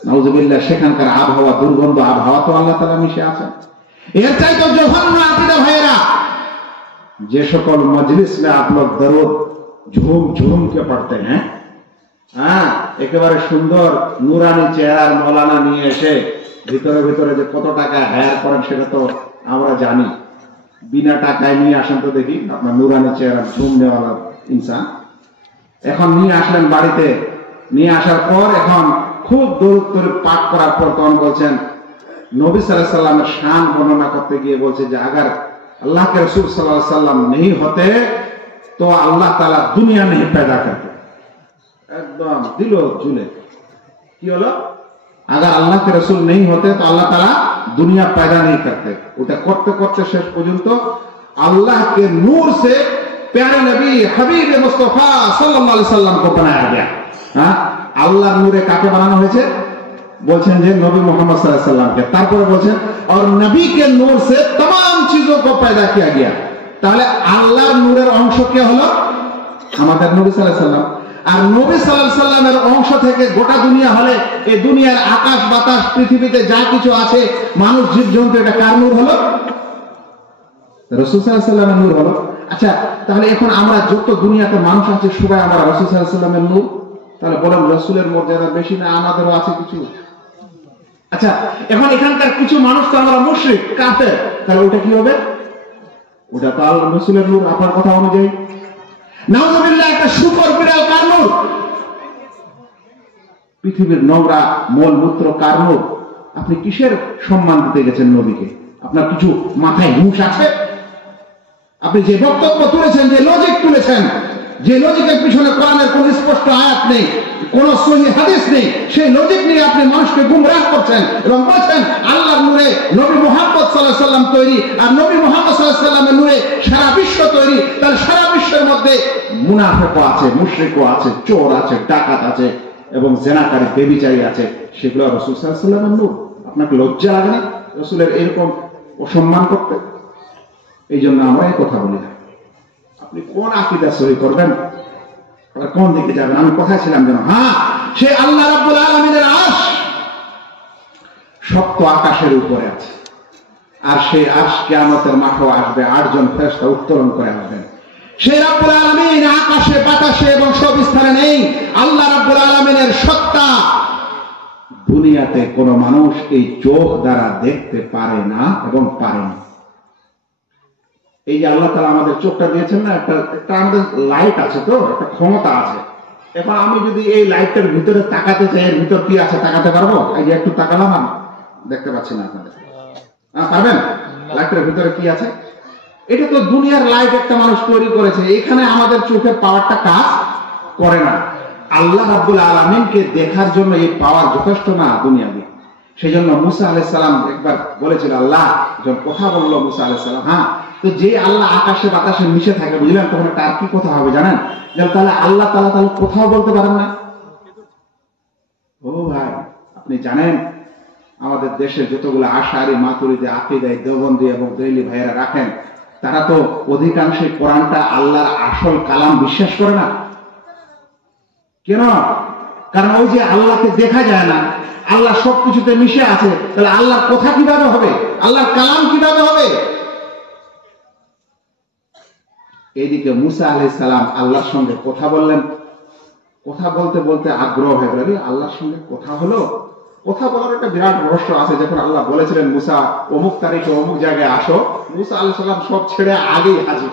নাউযুবিল্লাহ, সেখানকার আবহাওয়া, দুর্গন্ধ আবহাওয়া তো আল্লাহ তাআলা মিশে আছেন। এর চাইতে জঘন্য আকীদা ভাইরা, যে সকল মজলিস में आप लोग दरूद झूम झूम के पढ़ते हैं, হ্যাঁ, একেবারে সুন্দর নুরানি চেহারার মৌলানা নিয়ে এসে ভিতরে ভিতরে যে কত টাকা হায়ার করেন সেটা তো আমরা জানি। বিনা টাকায় নিয়ে আসেন তো দেখি আপনার নুরানি চেহারা ঝুম নেওয়ালা ইনসান। এখন নিয়ে আসলেন বাড়িতে, নিয়ে আসার পর এখন খুব দরুদ করে পাঠ করার পর তখন বলছেন, নবী সাল্লাল্লাহু আলাইহি ওয়াসাল্লামের শান বর্ণনা করতে গিয়ে বলছে যে আগার अल्लाह के रसूल सल्लल्लाहु अलैहि वसल्लम नहीं होते तो अल्लाह ताला दुनिया नहीं पैदा करते। एकदम दिलो जुले की बोलो, अगर अल्लाह के रसूल नहीं होते तो अल्लाह ताला दुनिया पैदा नहीं करते। उठे करते करते शेष पर्यंत अल्लाह के नूर से प्यारे नबी हबीब मुस्तफा सल्लल्लाहु अलैहि वसल्लम को बनाया गया। हाँ, अल्लाह नूरे काके बनाना হয়েছে बोलছেন যে नबी मोहम्मद सल्लल्लाहु अलैहि वसल्लम के, তারপরে বলছেন और नबी के नूर से तमाम चीजों को पैदा किया गया। তাহলে আল্লাহর নূরের অংশ কে হলো? আমাদের নবী সাল্লাল্লাহু আলাইহি ওয়াসাল্লাম। আর নবী সাল্লাল্লাহু আলাইহি ওয়াসাল্লামের অংশ থেকে গোটা দুনিয়া হলে এই দুনিয়ার আকাশ বাতাস পৃথিবীতে যা কিছু আছে মানুষ জীবজন্তু, এটা কার নূর হলো? রাসূল সাল্লাল্লাহু আলাইহি ওয়াসাল্লামের নূর হলো। আচ্ছা, তাহলে এখন আমরা যত দুনিয়াতে মানুষ আছে সবাই আমরা রাসূল সাল্লাল্লাহু আলাইহি ওয়াসাল্লামের নূর। তাহলে বলেন রাসূলের মর্যাদা বেশি না আমাদেরও আছে কিছু? আচ্ছা, এখন এখানকার কিছু মানুষ তো আমরা মুশরিক কাফের, তাহলে ওটা কি হবে? ওটা তো আল্লাহ রাসূলের নূর আপনার কথা অনুযায়ী। নাউযুবিল্লাহ, একটা শুকর বিড়াল কার নূর? পৃথিবীর নোংরা মলমূত্র কার নূর? আপনি কিসের সম্মান দিতে গেছেন নবীকে? আপনার কিছু মাথায় হুঁশ আছে? আপনি যে বক্তব্য তুলেছেন, যে লজিক তুলেছেন, যে লজিকের পিছনে কোরআনের কোন স্পষ্ট আয়াত নেই, কোন সহিহ হাদিস নেই, সেই লজিক নিয়ে আপনি মানুষকে গুমরাহ করছেন এবং বলছেন আল্লাহর নূরে নবী মুহাম্মদ সাল্লাল্লাহু আলাইহি ওয়াসাল্লাম তৈরি, আর নবী মুহাম্মদ সাল্লাল্লাহু আলাইহি ওয়াসাল্লামের নূরে সারা বিশ্ব তৈরি। তাহলে সারা বিশ্বের মধ্যে মুনাফিকও আছে, মুশরিকও আছে, চোর আছে, ডাকাত আছে এবং জেনাকারী বেবিচারী আছে, সেগুলো রাসূল সাল্লাল্লাহু আলাইহি ওয়াসাল্লামের নূর। আপনাকে লজ্জা লাগে না রাসূলের এরকম অসম্মান করতে? এই জন্য আমরা এই কথা বলি না। আপনি কোন আকীদা সহি করবেন, কোন দিকে যাবেন? আমি কোথায় ছিলাম যেন? হ্যাঁ, সে আল্লাহ রাব্বুল আলামিনের আরশ সপ্ত আকাশের উপরে আছে, আর সেই আরশ কিয়ামতের মাঠে আসবে, 8 জন ফেরেশতা উত্তোলন করে আসবেন। সেই রাব্বুল আলামিন আকাশে বাতাসে এবং সব স্থানে নেই। আল্লাহ রাব্বুল আলামিনের সত্তা দুনিয়াতে কোন মানুষ এই চোখ দ্বারা দেখতে পারে না এবং পারে না। এই যে আল্লাহ তাআলা আমাদের চোখটা দিয়েছেন না, একটা আমাদের লাইট আছে, তো একটা ক্ষমতা আছে। এখন আমি যদি এই লাইটটার ভিতরে তাকাতে চাই, এর ভিতর কি আছে তাকাতে পারবো? এই যে একটু তাকালাম, আমি দেখতে পাচ্ছি না, আপনাদের পারবেন? লাইটের ভিতরে কি আছে? এটা তো দুনিয়ার লাইট একটা মানুষ তৈরি করেছে, এখানে আমাদের চোখের পাওয়ারটা কাজ করে না। আল্লাহ রাব্বুল আলামিনকে দেখার জন্য এই পাওয়ার যথেষ্ট না দুনিয়াতে। সেই জন্য মুসা আলাইহিস সালাম একবার বলেছিল, আল্লাহ যখন কথা বললো মুসা আলাইহিস সালাম, হ্যাঁ, তো যে আল্লাহ আকাশে বাতাসে মিশে থাকে, বুঝলেন, তখন তার কি কথা হবে জানেন? তাহলে আল্লাহ তাআলা তাহলে কোথাও বলতে পারেন না? ও ভাই, আপনি জানেন আমাদের দেশে যতগুলো আশারি, মাতুরিদি, আকীদাই, দেওবন্দি এবং দেইলি ভাইয়েরা রাখেন, তারা তো অধিকাংশই কোরআনটা আল্লাহর আসল কালাম বিশ্বাস করে না। কেন? কারণ ওই যে আল্লাহকে দেখা যায় না, আল্লাহ সবকিছুতে মিশে আছে, তাহলে আল্লাহর কথা কিভাবে হবে? আল্লাহর কালাম কিভাবে হবে? এইদিকে মুসা আলাইহিস সালাম আল্লাহর সঙ্গে কথা বললেন, কথা বলতে বলতে আগ্রহ হয়ে গেল, আল্লাহর সঙ্গে কথা হলো। কথা বলার একটা বিরাট রহস্য আছে। যখন আল্লাহ বলেছিলেন মুসা অমুক তারিখে অমুক জায়গায় আসো, মুসা আলাইহিস সালাম সব ছেড়ে আগেই হাজির।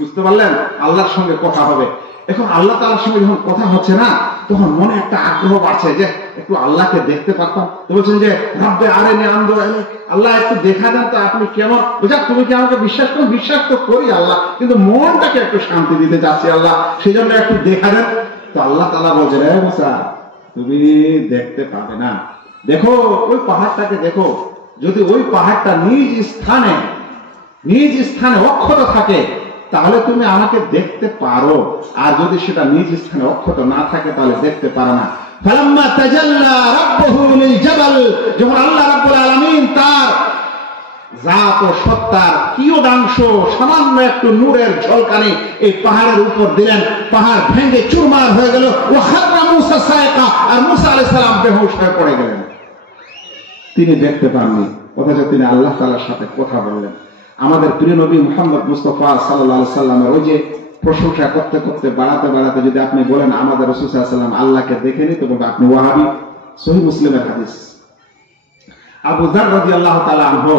বুঝতে পারলেন? আল্লাহর সঙ্গে কথা হবে। এখন আল্লাহ তাআলার সঙ্গে যখন কথা হচ্ছে না, তখন মনে একটা আগ্রহ বাড়ছে যে একটু আল্লাহকে দেখতে পারতাম। তো বলছেন যে রব্বে আরিনি আনজুর ইলাইক, আল্লাহ একটু দেখা দেন তো, আপনি কেমন? বুঝা, তুমি কি আমাকে বিশ্বাস করো? বিশ্বাস তো করি আল্লাহ, কিন্তু মনটাকে একটু শান্তি দিতে চাচ্ছি আল্লাহ, সেই জন্য একটু দেখা দেন। তো আল্লাহ তাআলা বলছেন, হে মুসা, তুমি দেখতে পাবে না। দেখো ওই পাহাড়টাকে দেখো, যদি ওই পাহাড়টা নিজ স্থানে অক্ষত থাকে তাহলে তুমি আমাকে দেখতে পারো, আর যদি সেটা নিজ স্থানে অক্ষত না থাকে তাহলে দেখতে পারো না। ফালাম্মা তাজাল্লা রাব্বুহু লিল জাবাল, যখন আল্লাহ রাব্বুল আলামিন তার জাত ও সত্তার কিয়দাংশ সামান্য একটু নূরের ঝলকানি এই পাহাড়ের উপর দিলেন, পাহাড় ভেঙে চুরমার হয়ে গেল। ওয়া খাররা মুসা সায়কা, আর মুসা আলাইহিস সালাম বেহুশ হয়ে পড়ে গেলেন। তিনি দেখতে পাননি, অথচ তিনি আল্লাহ তাআলার সাথে কথা বললেন। আমাদের প্রিয় নবী মুহাম্মদ মুস্তাফা সাল্লাল্লাহু আলাইহি সাল্লামের ওই যে প্রশংসা করতে করতে বাড়াতে বাড়াতে যদি আপনি বলেন আমাদের রাসূল সাল্লাল্লাহু আলাইহি সাল্লাম আল্লাহকে দেখেনি, তবে আপনি ওয়াহাবি। সহিহ মুসলিমের হাদিস, আবু যার রাদিয়াল্লাহু তাআলা আনহু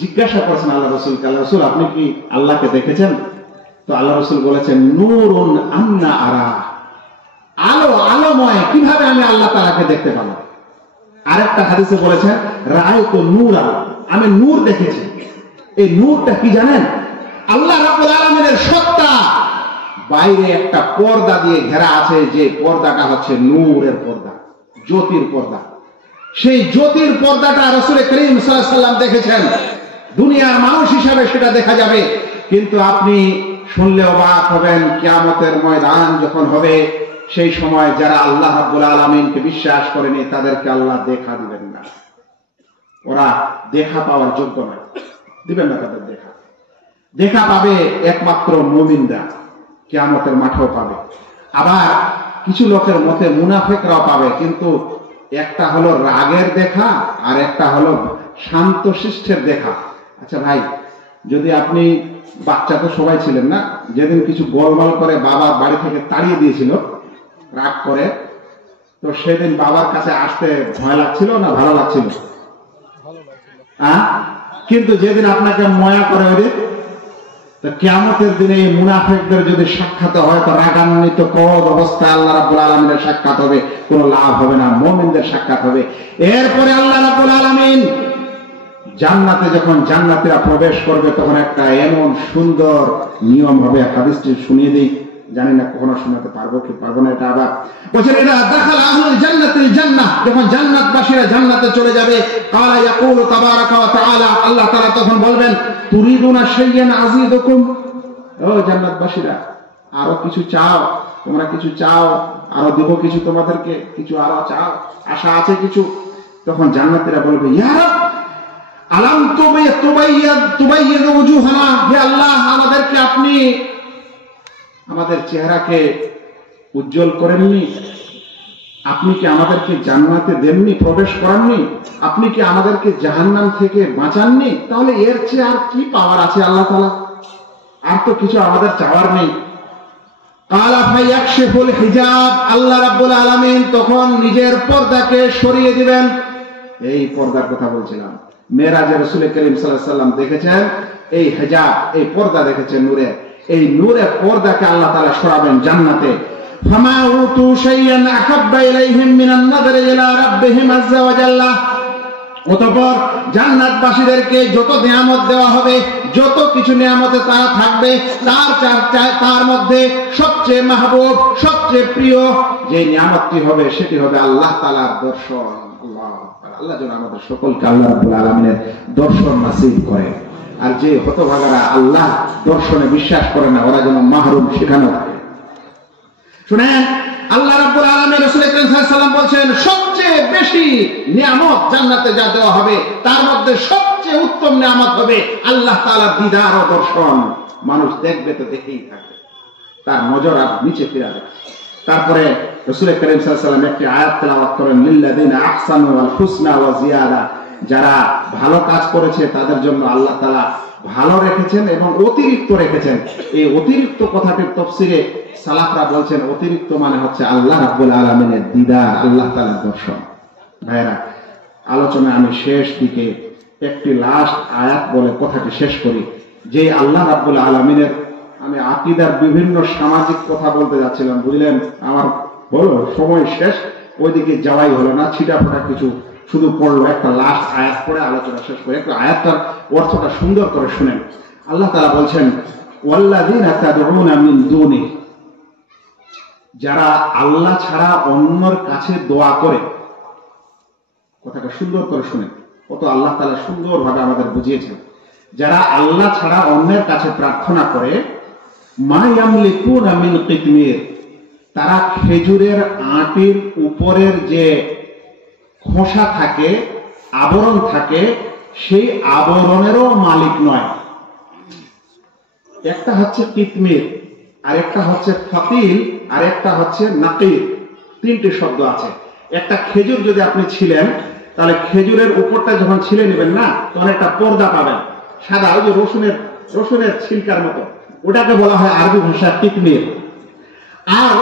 জিজ্ঞাসা করেছেন আল্লাহ রাসূলকে, আল্লাহ রাসূল আপনি কি আল্লাহকে দেখেছেন? তো আল্লাহ রাসূল বলেছেন, নূরুন আন্না আরা, আলোময়, কিভাবে আমি আল্লাহ তাআলাকে দেখতে পাবো? আরেকটা হাদিসে বলেছেন, রাআইতু নূরা, আমি নূর দেখেছি। এই নূরটা কি জানেন? আল্লাহ রাব্বুল আলামিনের সত্তা বাইরে একটা পর্দা দিয়ে ঘেরা আছে, যে পর্দাটা হচ্ছে নূরের পর্দা, জ্যোতির পর্দা। সেই জ্যোতির পর্দাটা রাসূল করিম সাল্লাল্লাহু আলাইহি ওয়াসাল্লাম দেখেছেন। দুনিয়ার মানুষ হিসাবে সেটা দেখা যাবে, কিন্তু আপনি শুনলে অবাক হবেন, কিয়ামতের ময়দান যখন হবে সেই সময় যারা আল্লাহ রাব্বুল আলামিনকে বিশ্বাস করেনি তাদেরকে আল্লাহ দেখা দিবেন না। ওরা দেখা পাওয়ার যোগ্য নয়, দিবেন না তাদের দেখা। দেখা পাবে একমাত্র মুমিনরা, কিয়ামতের মাঠেও পাবে। আবার কিছু লোকের মতে মুনাফিকরাও পাবে, কিন্তু একটা হলো রাগের দেখা আর একটা হলো শান্তশিষ্টের দেখা। আচ্ছা ভাই, যদি আপনি বাচ্চা তো সবাই ছিলেন না, যেদিন কিছু গোলমাল করে বাবা বাড়ি থেকে তাড়িয়ে দিয়েছিল রাগ করে, তো সেদিন বাবার কাছে আসতে ভয় লাগছিল না ভালো লাগছিল? কিন্তু যেদিন আপনাকে ময়া করে ওই তো কিয়ামতের দিনে এই মুনাফিকদের যদি সাক্ষাৎ হয় তো রাগান্বিত ক্রোধ অবস্থায় আল্লাহ রাব্বুল আলামিনের সাক্ষাৎ হবে, কোনো লাভ হবে না, মুমিনদের সাক্ষাৎ হবে। এরপরে আল্লাহ রাব্বুল আলামিন জান্নাতে যখন জান্নাতীরা প্রবেশ করবে তখন একটা এমন সুন্দর নিয়ম হবে, হাদিসটি শুনিয়ে দিই, জানি না কখনো শোনাতে পারবো কি পারবো না। এটা আবার বলছেন, এটা দাখাল আহলুল জান্নাতিল জান্নাহ, যখন জান্নাতবাসীরা জান্নাতে চলে যাবে, ক্বালা ইয়াকুলু তাবারাকা ওয়া তাআলা, আল্লাহ তাআলা তখন বলবেন, তুরিদুনা শাইয়ান আযীদুকুম, ও জান্নাতবাসীরা আরো কিছু চাও, তোমরা কিছু চাও, আরো দেব কিছু তোমাদেরকে, কিছু আরো চাও, আশা আছে কিছু? তখন জান্নাতীরা বলবে, ইয়া রাব আলাম তুবাইয়িদ ওজুহানা, হে আল্লাহ আমাদেরকে আপনি আমাদের চেহারাকে উজ্জ্বল করেননি, আপনি কি আমাদেরকে জান্নাতে দেননি, প্রবেশ করাননি, আপনি কি আমাদেরকে জাহান্নাম থেকে বাঁচাননি? তাহলে এর চেয়ে আর কি পাওয়ার আছে আল্লাহ তাআলা? আর তো কিছু আমাদের চাওয়ার নেই। ক্বালা ফায়াকশিফুল হিজাব, আল্লাহ রাব্বুল আলামিন তখন নিজের পর্দাকে সরিয়ে দিবেন। এই পর্দার কথা বলছিলাম, মেরাজে রাসূল করিম সাল্লাল্লাহু আলাইহি ওয়াসাল্লাম দেখেছেন এই হিজাব, এই পর্দা দেখেছেন নূরের, এই নূরের পর্দাকে আল্লাহ তাআলা সরাবেন জান্নাতে। ফামা উতু শাইয়ান আহাব্বা ইলাইহিম মিনান নাযরি ইলা রাব্বিহিম আযজা ওয়া জাল্লা, অতঃপর জান্নাতবাসীদেরকে যত নিয়ামত দেওয়া হবে, যত কিছু নিয়ামতে তারা থাকবে, তার মধ্যে সবচেয়ে মাহবুব, সবচেয়ে প্রিয় যে নিয়ামতটি হবে সেটি হবে আল্লাহ তাআলার দর্শন। আল্লাহ যেন আমাদের সকলকে আল্লাহ রাব্বুল আলামিনের দর্শন নসিব করে। আর যে হতভাগারা আল্লাহ দর্শনে বিশ্বাস করে না, ওরা যেন মাহরুম সেখানে থাকে। শুনেন, আল্লাহ রাব্বুল আলামিন রাসূল করিম সাল্লাল্লাহু আলাইহি ওয়াসাল্লাম বলেন, সবচেয়ে বেশি নিয়ামত জান্নাতে যা দেওয়া হবে তার মধ্যে সবচেয়ে উত্তম নিয়ামত হবে আল্লাহ তাআলার দিদার ও দর্শন। মানুষ দেখবে তো দেখেই থাকবে, তার নজর আর নিচে ফিরাবে। তারপরে রাসূল করিম সাল্লাল্লাহু আলাইহি ওয়াসাল্লাম একটি আয়াত তেলাওয়াত করেন, লিল্লাযিনা আহসানু ওয়াল হুসনা ওয়া জিয়াদা, যারা ভালো কাজ করেছে তাদের জন্য আল্লাহ তাআলা ভালো রেখেছেন এবং অতিরিক্ত রেখেছেন। এই অতিরিক্ত কথাটির তাফসিরে সালাফরা বলছেন, অতিরিক্ত মানে হচ্ছে আল্লাহ রাব্বুল আলামিনের দিদার, আল্লাহ তাআলার দর্শন। ভাইরা, আলোচনা আমি শেষ দিকে একটি লাস্ট আয়াত বলে কথাটি শেষ করি, যে আল্লাহ রাব্বুল আলামিনের, আমি আকীদার বিভিন্ন সামাজিক কথা বলতে যাচ্ছিলাম, বুঝলেন, আমার বলো সময় শেষ, ওইদিকে যাওয়াই হলো না, ছিটাফোটা কিছু শুধু পড়লো। একটা লাস্ট আয়াত পড়ে আলোচনা শেষ করে, একটু আয়াতটার অর্থটা সুন্দর করে শুনেন। আল্লাহ তাআলা বলছেন, ওয়াল্লাযীনা তাদউনা মিন দুনি, যারা আল্লাহ ছাড়া অন্যের কাছে দোয়া করে, কথাটা সুন্দর করে শুনেন, কত আল্লাহ তাআলা সুন্দরভাবে আমাদের বুঝিয়েছেন। যারা আল্লাহ ছাড়া অন্যের কাছে প্রার্থনা করে, মা ইয়ামলিকুনা মিন কিতমির, তারা খেজুরের আটির উপরের যে খোসা থাকে, আবরণ থাকে, সেই আবরণেরও মালিক নয়। একটা হচ্ছে কিতমির, আর একটা হচ্ছে ফাতিল, আর একটা হচ্ছে নাকির, তিনটি শব্দ আছে। একটা খেজুর যদি আপনি ছিলেন, তাহলে খেজুরের উপরটা যখন ছিলে নেবেন না, তখন একটা পর্দা পাবেন সাদা, ওই যে রসুনের ছিলকার মতো, ওটাকে বলা হয় আরবি ভাষায় কিতমির। আর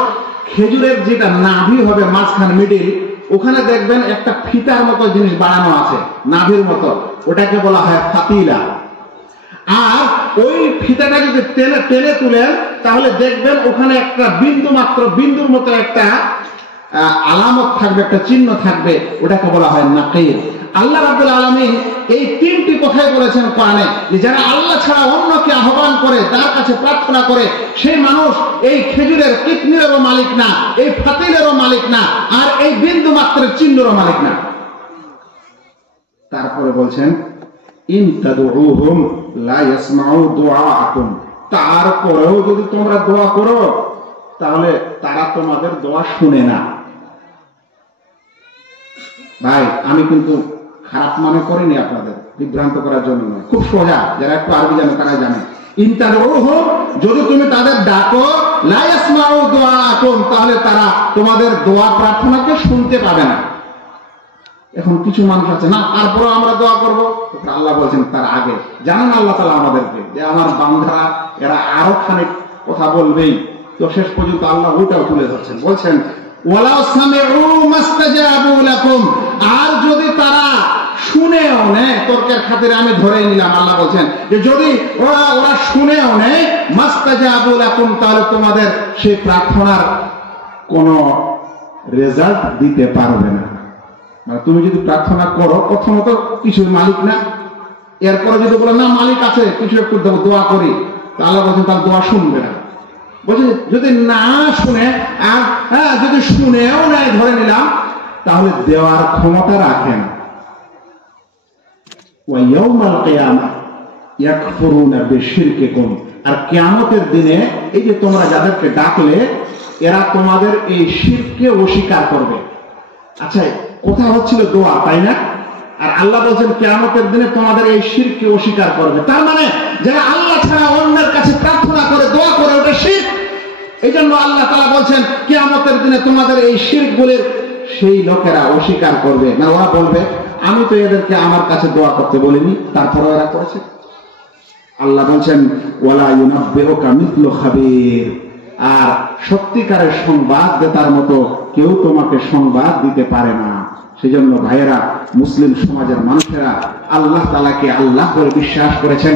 খেজুরের যেটা নাভি হবে মাঝখান মিডিল, ওখানে দেখবেন একটা ফিতার মতো জিনিস বানানো আছে নাভির মতো, ওটাকে বলা হয় ফাতিলা। আর ওই ফিতাটা যদি টেনে তুলেন তাহলে দেখবেন ওখানে একটা বিন্দু মাত্র, বিন্দুর মতো একটা আলামত থাকবে, একটা চিহ্ন থাকবে, ওটাকে বলা হয় নাকির। আল্লাহ রাব্বুল আলামিন এই তিনটি কথাই বলেছেন কোরআনে, যে যারা আল্লাহ ছাড়া অন্যকে আহ্বান করে, তার কাছে প্রার্থনা করে, সেই মানুষ এই খেজুরের কিতমিরেরও মালিক না, এই ফাতিলেরও মালিক না, আর এই বিন্দু মাত্রের চিহ্নেরও মালিক না। তারপরে বলছেন ইন তাদউহুম লা ইয়াসমাউ দুআআকুম, তারপরেও যদি তোমরা দোয়া করো তাহলে তারা তোমাদের দোয়া শুনে না। ভাই, আমি কিন্তু খারাপ মনে করিনি, আপনাদের বিভ্রান্ত করার জন্য নয়, খুব সোজা, যারা একটু আরবি জানে তারা জানে। ইন তাদউহুম, যদি তুমি তাদের ডাকো, লা ইয়াসমাউ দুআআকুম, তাহলে তারা তোমাদের দোয়া প্রার্থনাকে শুনতে পাবে না। এখন কিছু মানুষ আছে, না তারপরে আমরা দোয়া করবো। আল্লাহ বলছেন তার আগে জানেন আল্লাহ তাআলা আমাদেরকে যে আমার বান্দারা এরা আরো খানিক কথা বলবেই, তো শেষ পর্যন্ত আল্লাহ ওইটাও তুলে ধরছেন, বলছেন ওয়ালাউ সামিউ মাস্তাজাবু লাকুম, আর যদি তারা শুনেও নেয়, তর্কের খাতিরে আমি ধরে নিলাম, আল্লাহ বলছেন যে যদি ওরা শুনেও নেয়, মাস্তাজাবু লাকুম, তাহলে তোমাদের সেই প্রার্থনার কোনো রেজাল্ট দিতে পারবে না। তুমি যদি প্রার্থনা করো, প্রথমত কিছু মালিক না, এরপরে যদি বলো না মালিক আছে, কিছু একটু দোয়া করি, তাহলে বলছেন তার দোয়া শুনবে না। বলছে যদি না শুনে, আর হ্যাঁ যদি শুনেও নেয় ধরে নিলাম, তাহলে দেওয়ার ক্ষমতা রাখে না। ওয়া ইয়াউমাল কিয়ামাহ ইয়াকফুরুনা বিশিরকিকুম, আর কিয়ামতের দিনে এই যে তোমরা যাদেরকে ডাকলে, এরা তোমাদের এই শিরককে অস্বীকার করবে। আচ্ছা, কথা হচ্ছিল দোয়া, তাই না? আর আল্লাহ বলছেন কিয়ামতের দিনে তোমাদের এই শিরককে অস্বীকার করবে। তার মানে যারা আল্লাহ ছাড়া অন্যের কাছে প্রার্থনা করে, দোয়া করে, ওটা শিরক। এই জন্য আল্লাহ তাআলা বলছেন কিয়ামতের দিনে তোমাদের এই শিরকগুলির সেই লোকেরা অস্বীকার করবে না। ওরা বলবে আমি তো এদেরকে আমার কাছে দোয়া করতে বলিনি, তারপরে ওরা করেছে। আল্লাহ বলছেন ওয়ালা ইউনাব্বিউকা মিথলু খাবীর, আর সত্যিকারের সংবাদদাতার মতো কেউ তোমাকে সংবাদ দিতে পারে না। সেজন্য ভাইয়েরা, মুসলিম সমাজের মানুষেরা আল্লাহ তাআলাকে আল্লাহ বলে বিশ্বাস করেছেন।